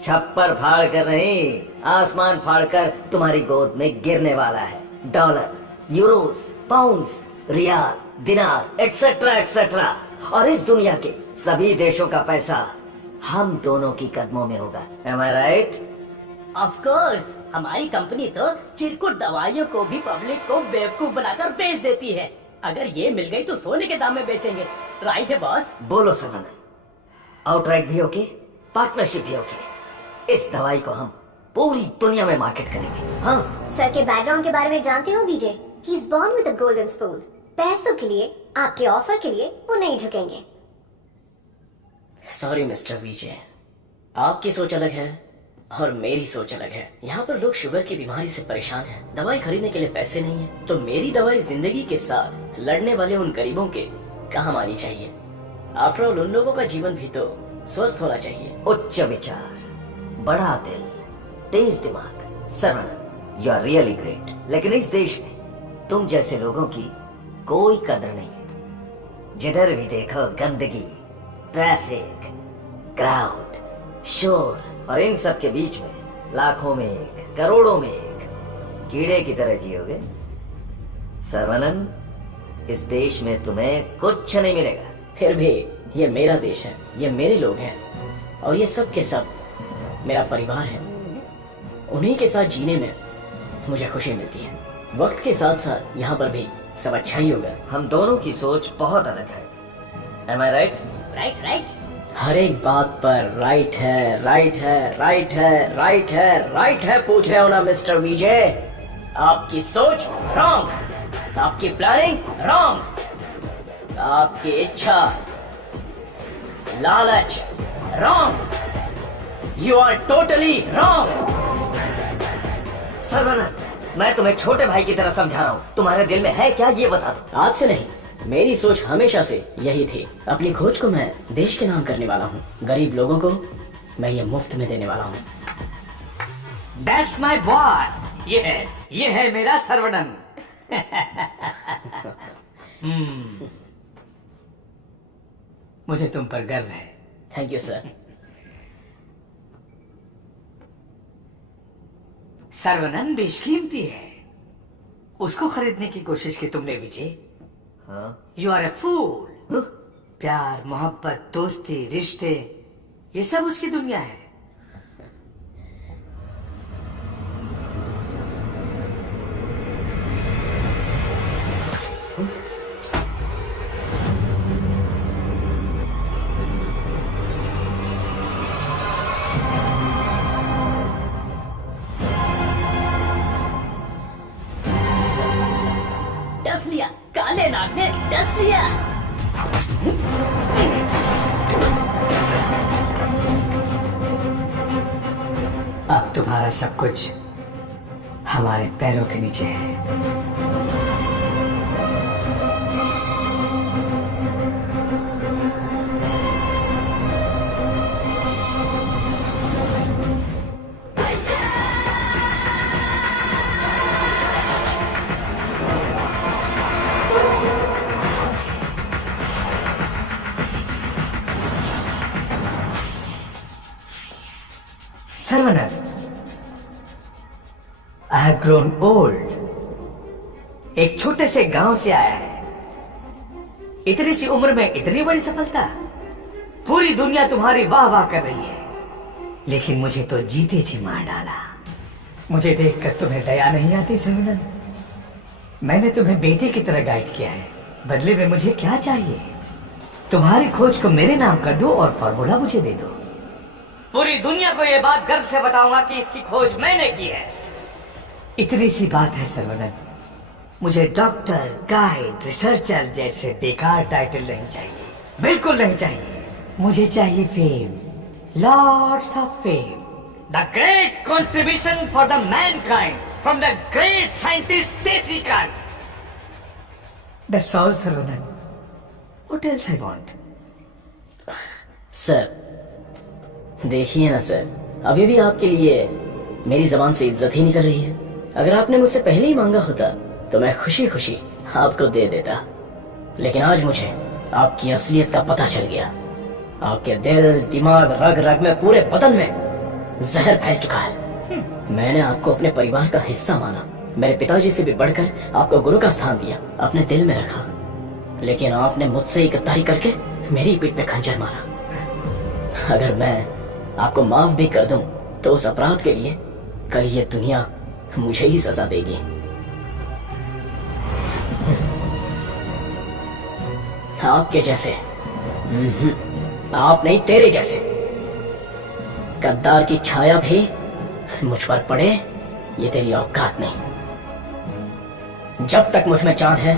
छप्पर फाड़ कर नहीं, आसमान फाड़ कर तुम्हारी गोद में गिरने वाला है। डॉलर, यूरोस, पाउंड्स, रियाल, दिनार, एक्सेट्रा एक्सेट्रा। और इस दुनिया के सभी देशों का पैसा हम दोनों की कदमों में होगा। Am I right? Of course, हमारी कंपनी तो चिरकुट दवाइयों को भी पब्लिक को बेवकूफ बनाकर बेच देती है। अगर ये मिल गई तो सोने के दाम में बेचेंगे। राइट है बॉस? बोलो सर्वनन, आउटराइट भी ओके, पार्टनरशिप भी ओके। इस दवाई को हम पूरी दुनिया में मार्केट करेंगे। हाँ सर के बैकग्राउंड के बारे में जानते हो Vijay? He is born with a golden spoon. पैसों के लिए, आपके ऑफर के लिए वो नहीं झुकेंगे। सॉरी मिस्टर विजय, आपकी सोच अलग है और मेरी सोच अलग है। यहाँ पर लोग शुगर की बीमारी से परेशान हैं। दवाई खरीदने के लिए पैसे नहीं है, तो मेरी दवाई जिंदगी के साथ लड़ने वाले उन गरीबों के काम आनी चाहिए। आफ्टर ऑल उन लोगों का जीवन भी तो स्वस्थ होना चाहिए। उच्च विचार, बड़ा दिल, तेज दिमाग। Sarvanan, you are really great. लेकिन इस देश में तुम जैसे लोगों की कोई कदर नहीं है। जिधर भी देखो गंदगी, ट्रैफिक, क्राउड, शोर, और इन सब के बीच में लाखों में एक, करोड़ों में एक कीड़े की तरह जियोगे। सर्वनन, इस देश में तुम्हें कुछ नहीं मिलेगा। फिर भी ये मेरा देश है, ये मेरे लोग हैं, और ये सब के सब मेरा परिवार है। उन्हीं के साथ जीने में मुझे खुशी मिलती है। वक्त के साथ साथ यहाँ पर भी सब अच्छा ही होगा। हम दोनों की सोच बहुत अलग है। Am I right? Right right. हर एक बात पर राइट है, राइट है, राइट है, राइट है, राइट है पूछ रहे हो ना मिस्टर विजय? आपकी सोच रॉन्ग, आपकी प्लानिंग रॉन्ग, आपकी इच्छा, लालच wrong. You are totally wrong. Sarvanan, मैं तुम्हें छोटे भाई की तरह समझा रहा हूँ। तुम्हारे दिल में है क्या, ये बता दो। आज से नहीं, मेरी सोच हमेशा से यही थी। अपनी खोज को मैं देश के नाम करने वाला हूँ। गरीब लोगों को मैं ये मुफ्त में देने वाला हूँ। That's my boy. ये है मेरा सर्वनन। मुझे तुम पर गर्व है। Thank you sir. सर्वनन बेशकीमती है, उसको खरीदने की कोशिश की तुमने विजय। यू आर ए फूल। प्यार, मोहब्बत, दोस्ती, रिश्ते, ये सब उसकी दुनिया है। डस लिया, काले नाग ने डस लिया। अब तुम्हारा सब कुछ हमारे पैरों के नीचे है। Saravanan, I have grown old। एक छोटे से गांव से आया है, इतनी सी उम्र में इतनी बड़ी सफलता। पूरी दुनिया तुम्हारी वाह वाह कर रही है, लेकिन मुझे तो जीते जी मार डाला। मुझे देखकर तुम्हें दया नहीं आती सर्वनन? मैंने तुम्हें बेटे की तरह गाइड किया है, बदले में मुझे क्या चाहिए? तुम्हारी खोज को मेरे नाम कर दो और फॉर्मूला मुझे दे दो। पूरी दुनिया को यह बात गर्व से बताऊंगा कि इसकी खोज मैंने की है। इतनी सी बात है सर्वनन। मुझे डॉक्टर, गाइड, रिसर्चर जैसे बेकार टाइटल नहीं चाहिए, बिल्कुल नहीं चाहिए। मुझे चाहिए fame, lots of fame, the great contribution for the mankind from the great scientist टेट्रिकन। That's all Sarvanan. What else I want? Sir देखिए ना सर, अभी भी आपके लिए मेरी जबान से इज्जत ही निकल रही है। अगर आपने मुझसे पहले ही मांगा होता तो मैं खुशी खुशी आपको दे देता, लेकिन आज मुझे आपकी असलियत का पता चल गया। आपके दिल, दिमाग, रग रग में, पूरे बदन में जहर फैल चुका है। मैंने आपको अपने परिवार का हिस्सा माना, मेरे पिताजी से भी बढ़कर आपको गुरु का स्थान दिया, अपने दिल में रखा, लेकिन आपने मुझसे ही गद्दारी करके मेरी पीठ पे खंजर मारा। अगर मैं आपको माफ भी कर दूं तो उस अपराध के लिए कल ये दुनिया मुझे ही सजा देगी। आपके जैसे आप नहीं, तेरे जैसे गद्दार की छाया भी मुझ पर पड़े, ये तेरी औकात नहीं। जब तक मुझ में जान है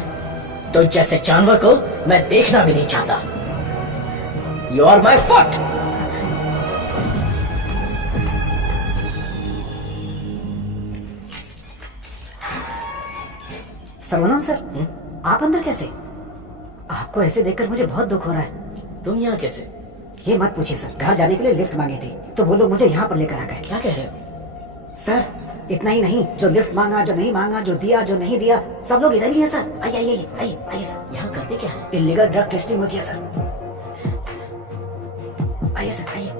तो जैसे जानवर को मैं देखना भी नहीं चाहता। यू आर माई फट। सर्वनन सर, आप अंदर कैसे? आपको ऐसे देखकर मुझे बहुत दुख हो रहा है। तुम यहाँ कैसे? ये मत पूछिए सर, घर जाने के लिए लिफ्ट मांगी थी तो वो लोग मुझे यहाँ पर लेकर आ गए। क्या कह रहे हो सर? इतना ही नहीं, जो लिफ्ट मांगा, जो नहीं मांगा, जो दिया, जो नहीं दिया, सब लोग इधर ही है सर। आइए आइए आइए आइए सर। यहाँ करते क्या है? इलीगल ड्रग टेस्टिंग होती है सर। आइए सर आइए,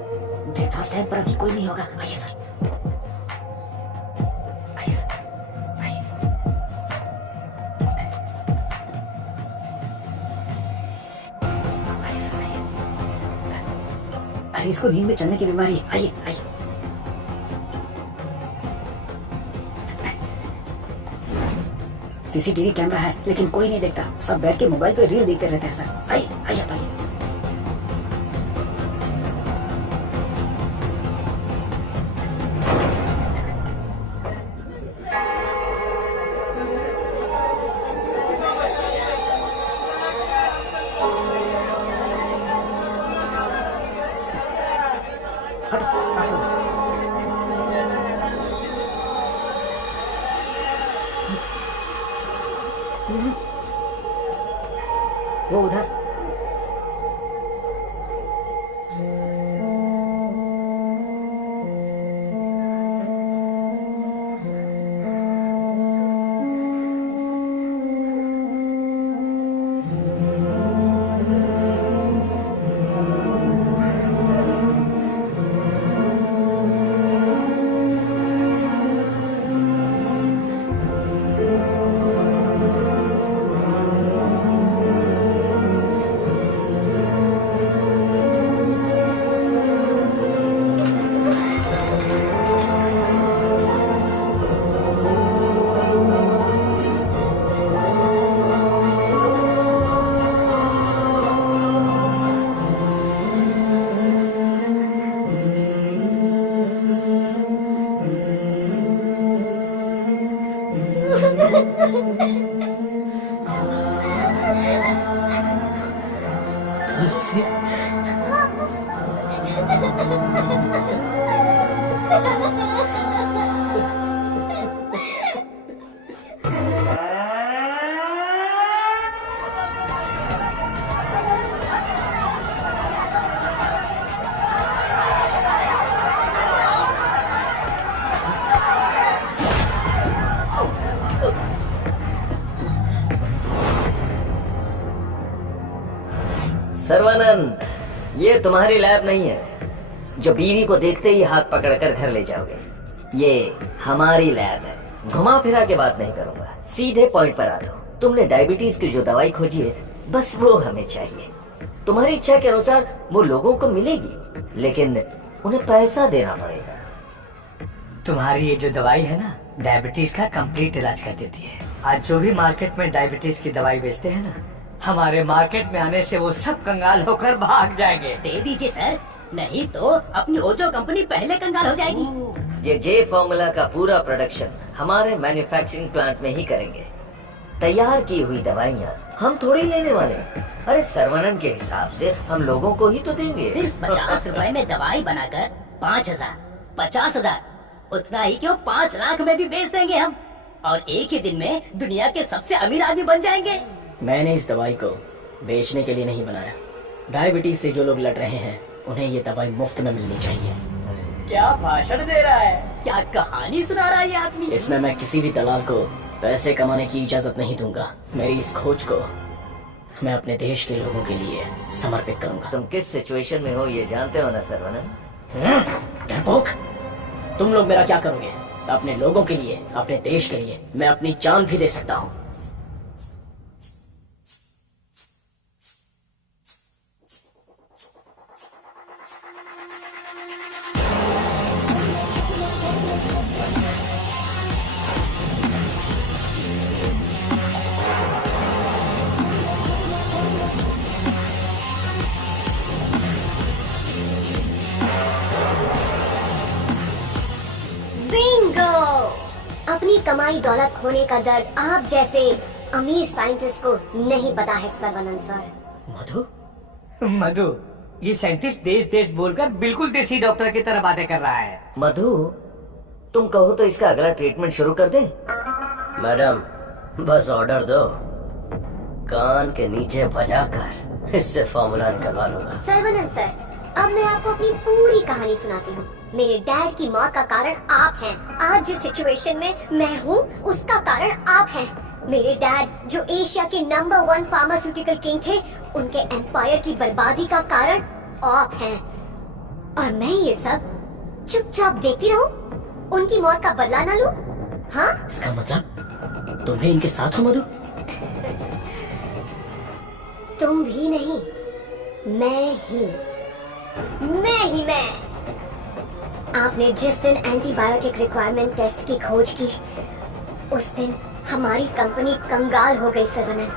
ब्रेकफास्ट टाइम पर अभी कोई नहीं होगा। आइए सर, आइए सर, आइए। आइए सर आइए। अरे इसको नींद में चलने की बीमारी है। आइए आइए। सीसीटीवी कैमरा है लेकिन कोई नहीं देखता, सब बैठ के मोबाइल पे रील देखते रहते हैं सर। आइए आइए आइए। वो उधर। सर्वानंद, ये तुम्हारी लैब नहीं है जो बीवी को देखते ही हाथ पकड़कर घर ले जाओगे। ये हमारी लैब है। घुमा फिरा के बात नहीं करूंगा, सीधे पॉइंट पर आता हूँ। तुमने डायबिटीज की जो दवाई खोजी है, बस वो हमें चाहिए। तुम्हारी इच्छा के अनुसार वो लोगों को मिलेगी, लेकिन उन्हें पैसा देना पड़ेगा। तुम्हारी ये जो दवाई है ना, डायबिटीज का कंप्लीट इलाज कर देती है। आज जो भी मार्केट में डायबिटीज की दवाई बेचते हैं ना, हमारे मार्केट में आने से वो सब कंगाल होकर भाग जाएंगे। दे दीजिए सर, नहीं तो अपनी ओजो कंपनी पहले कंगाल हो जाएगी। ये जे फॉर्मूला का पूरा प्रोडक्शन हमारे मैन्युफैक्चरिंग प्लांट में ही करेंगे। तैयार की हुई दवाइयाँ हम थोड़ी लेने वाले हैं। अरे सर्वनन के हिसाब से हम लोगों को ही तो देंगे। सिर्फ 50 रुपए में दवाई बनाकर 5000, 50,000, उतना ही क्यों 5 लाख में भी बेच देंगे हम, और एक ही दिन में दुनिया के सबसे अमीर आदमी बन जाएंगे। मैंने इस दवाई को बेचने के लिए नहीं बनाया। डायबिटीज से जो लोग लड़ रहे हैं, उन्हें ये दवाई मुफ्त में मिलनी चाहिए। क्या भाषण दे रहा है, क्या कहानी सुना रहा है ये आदमी। इसमें मैं किसी भी दलाल को पैसे कमाने की इजाजत नहीं दूंगा। मेरी इस खोज को मैं अपने देश के लोगों के लिए समर्पित करूंगा। तुम किस सिचुएशन में हो ये जानते हो ना सर्वनन? डरपोक, तुम लोग मेरा क्या करोगे? अपने लोगों के लिए, अपने देश के लिए मैं अपनी जान भी दे सकता हूँ। अपनी कमाई दौलत खोने का दर्द आप जैसे अमीर साइंटिस्ट को नहीं पता है सर्वनन सर। मधु, ये साइंटिस्ट देश देश बोलकर बिल्कुल देसी डॉक्टर की तरह बातें कर रहा है। मधु, तुम कहो तो इसका अगला ट्रीटमेंट शुरू कर दें? मैडम, बस ऑर्डर दो, कान के नीचे बजाकर इससे फॉर्मूला निकलवा लूंगा। सर्वनन सर, अब मैं आपको अपनी पूरी कहानी सुनाती हूँ। मेरे डैड की मौत का कारण आप हैं। आज जिस सिचुएशन में मैं हूँ, उसका कारण आप हैं। मेरे डैड जो एशिया के नंबर 1 फार्मास्यूटिकल किंग थे, उनके एम्पायर की बर्बादी का कारण आप हैं। और मैं ये सब चुपचाप देखती रहूं? उनकी मौत का बदला न लूं? हाँ? इसका मतलब तुम भी इनके साथ हो मधु? तुम भी नहीं, मैं ही मैं। आपने जिस दिन एंटीबायोटिक रिक्वायरमेंट टेस्ट की खोज की, उस दिन हमारी कंपनी कंगाल हो गई सर्वनन।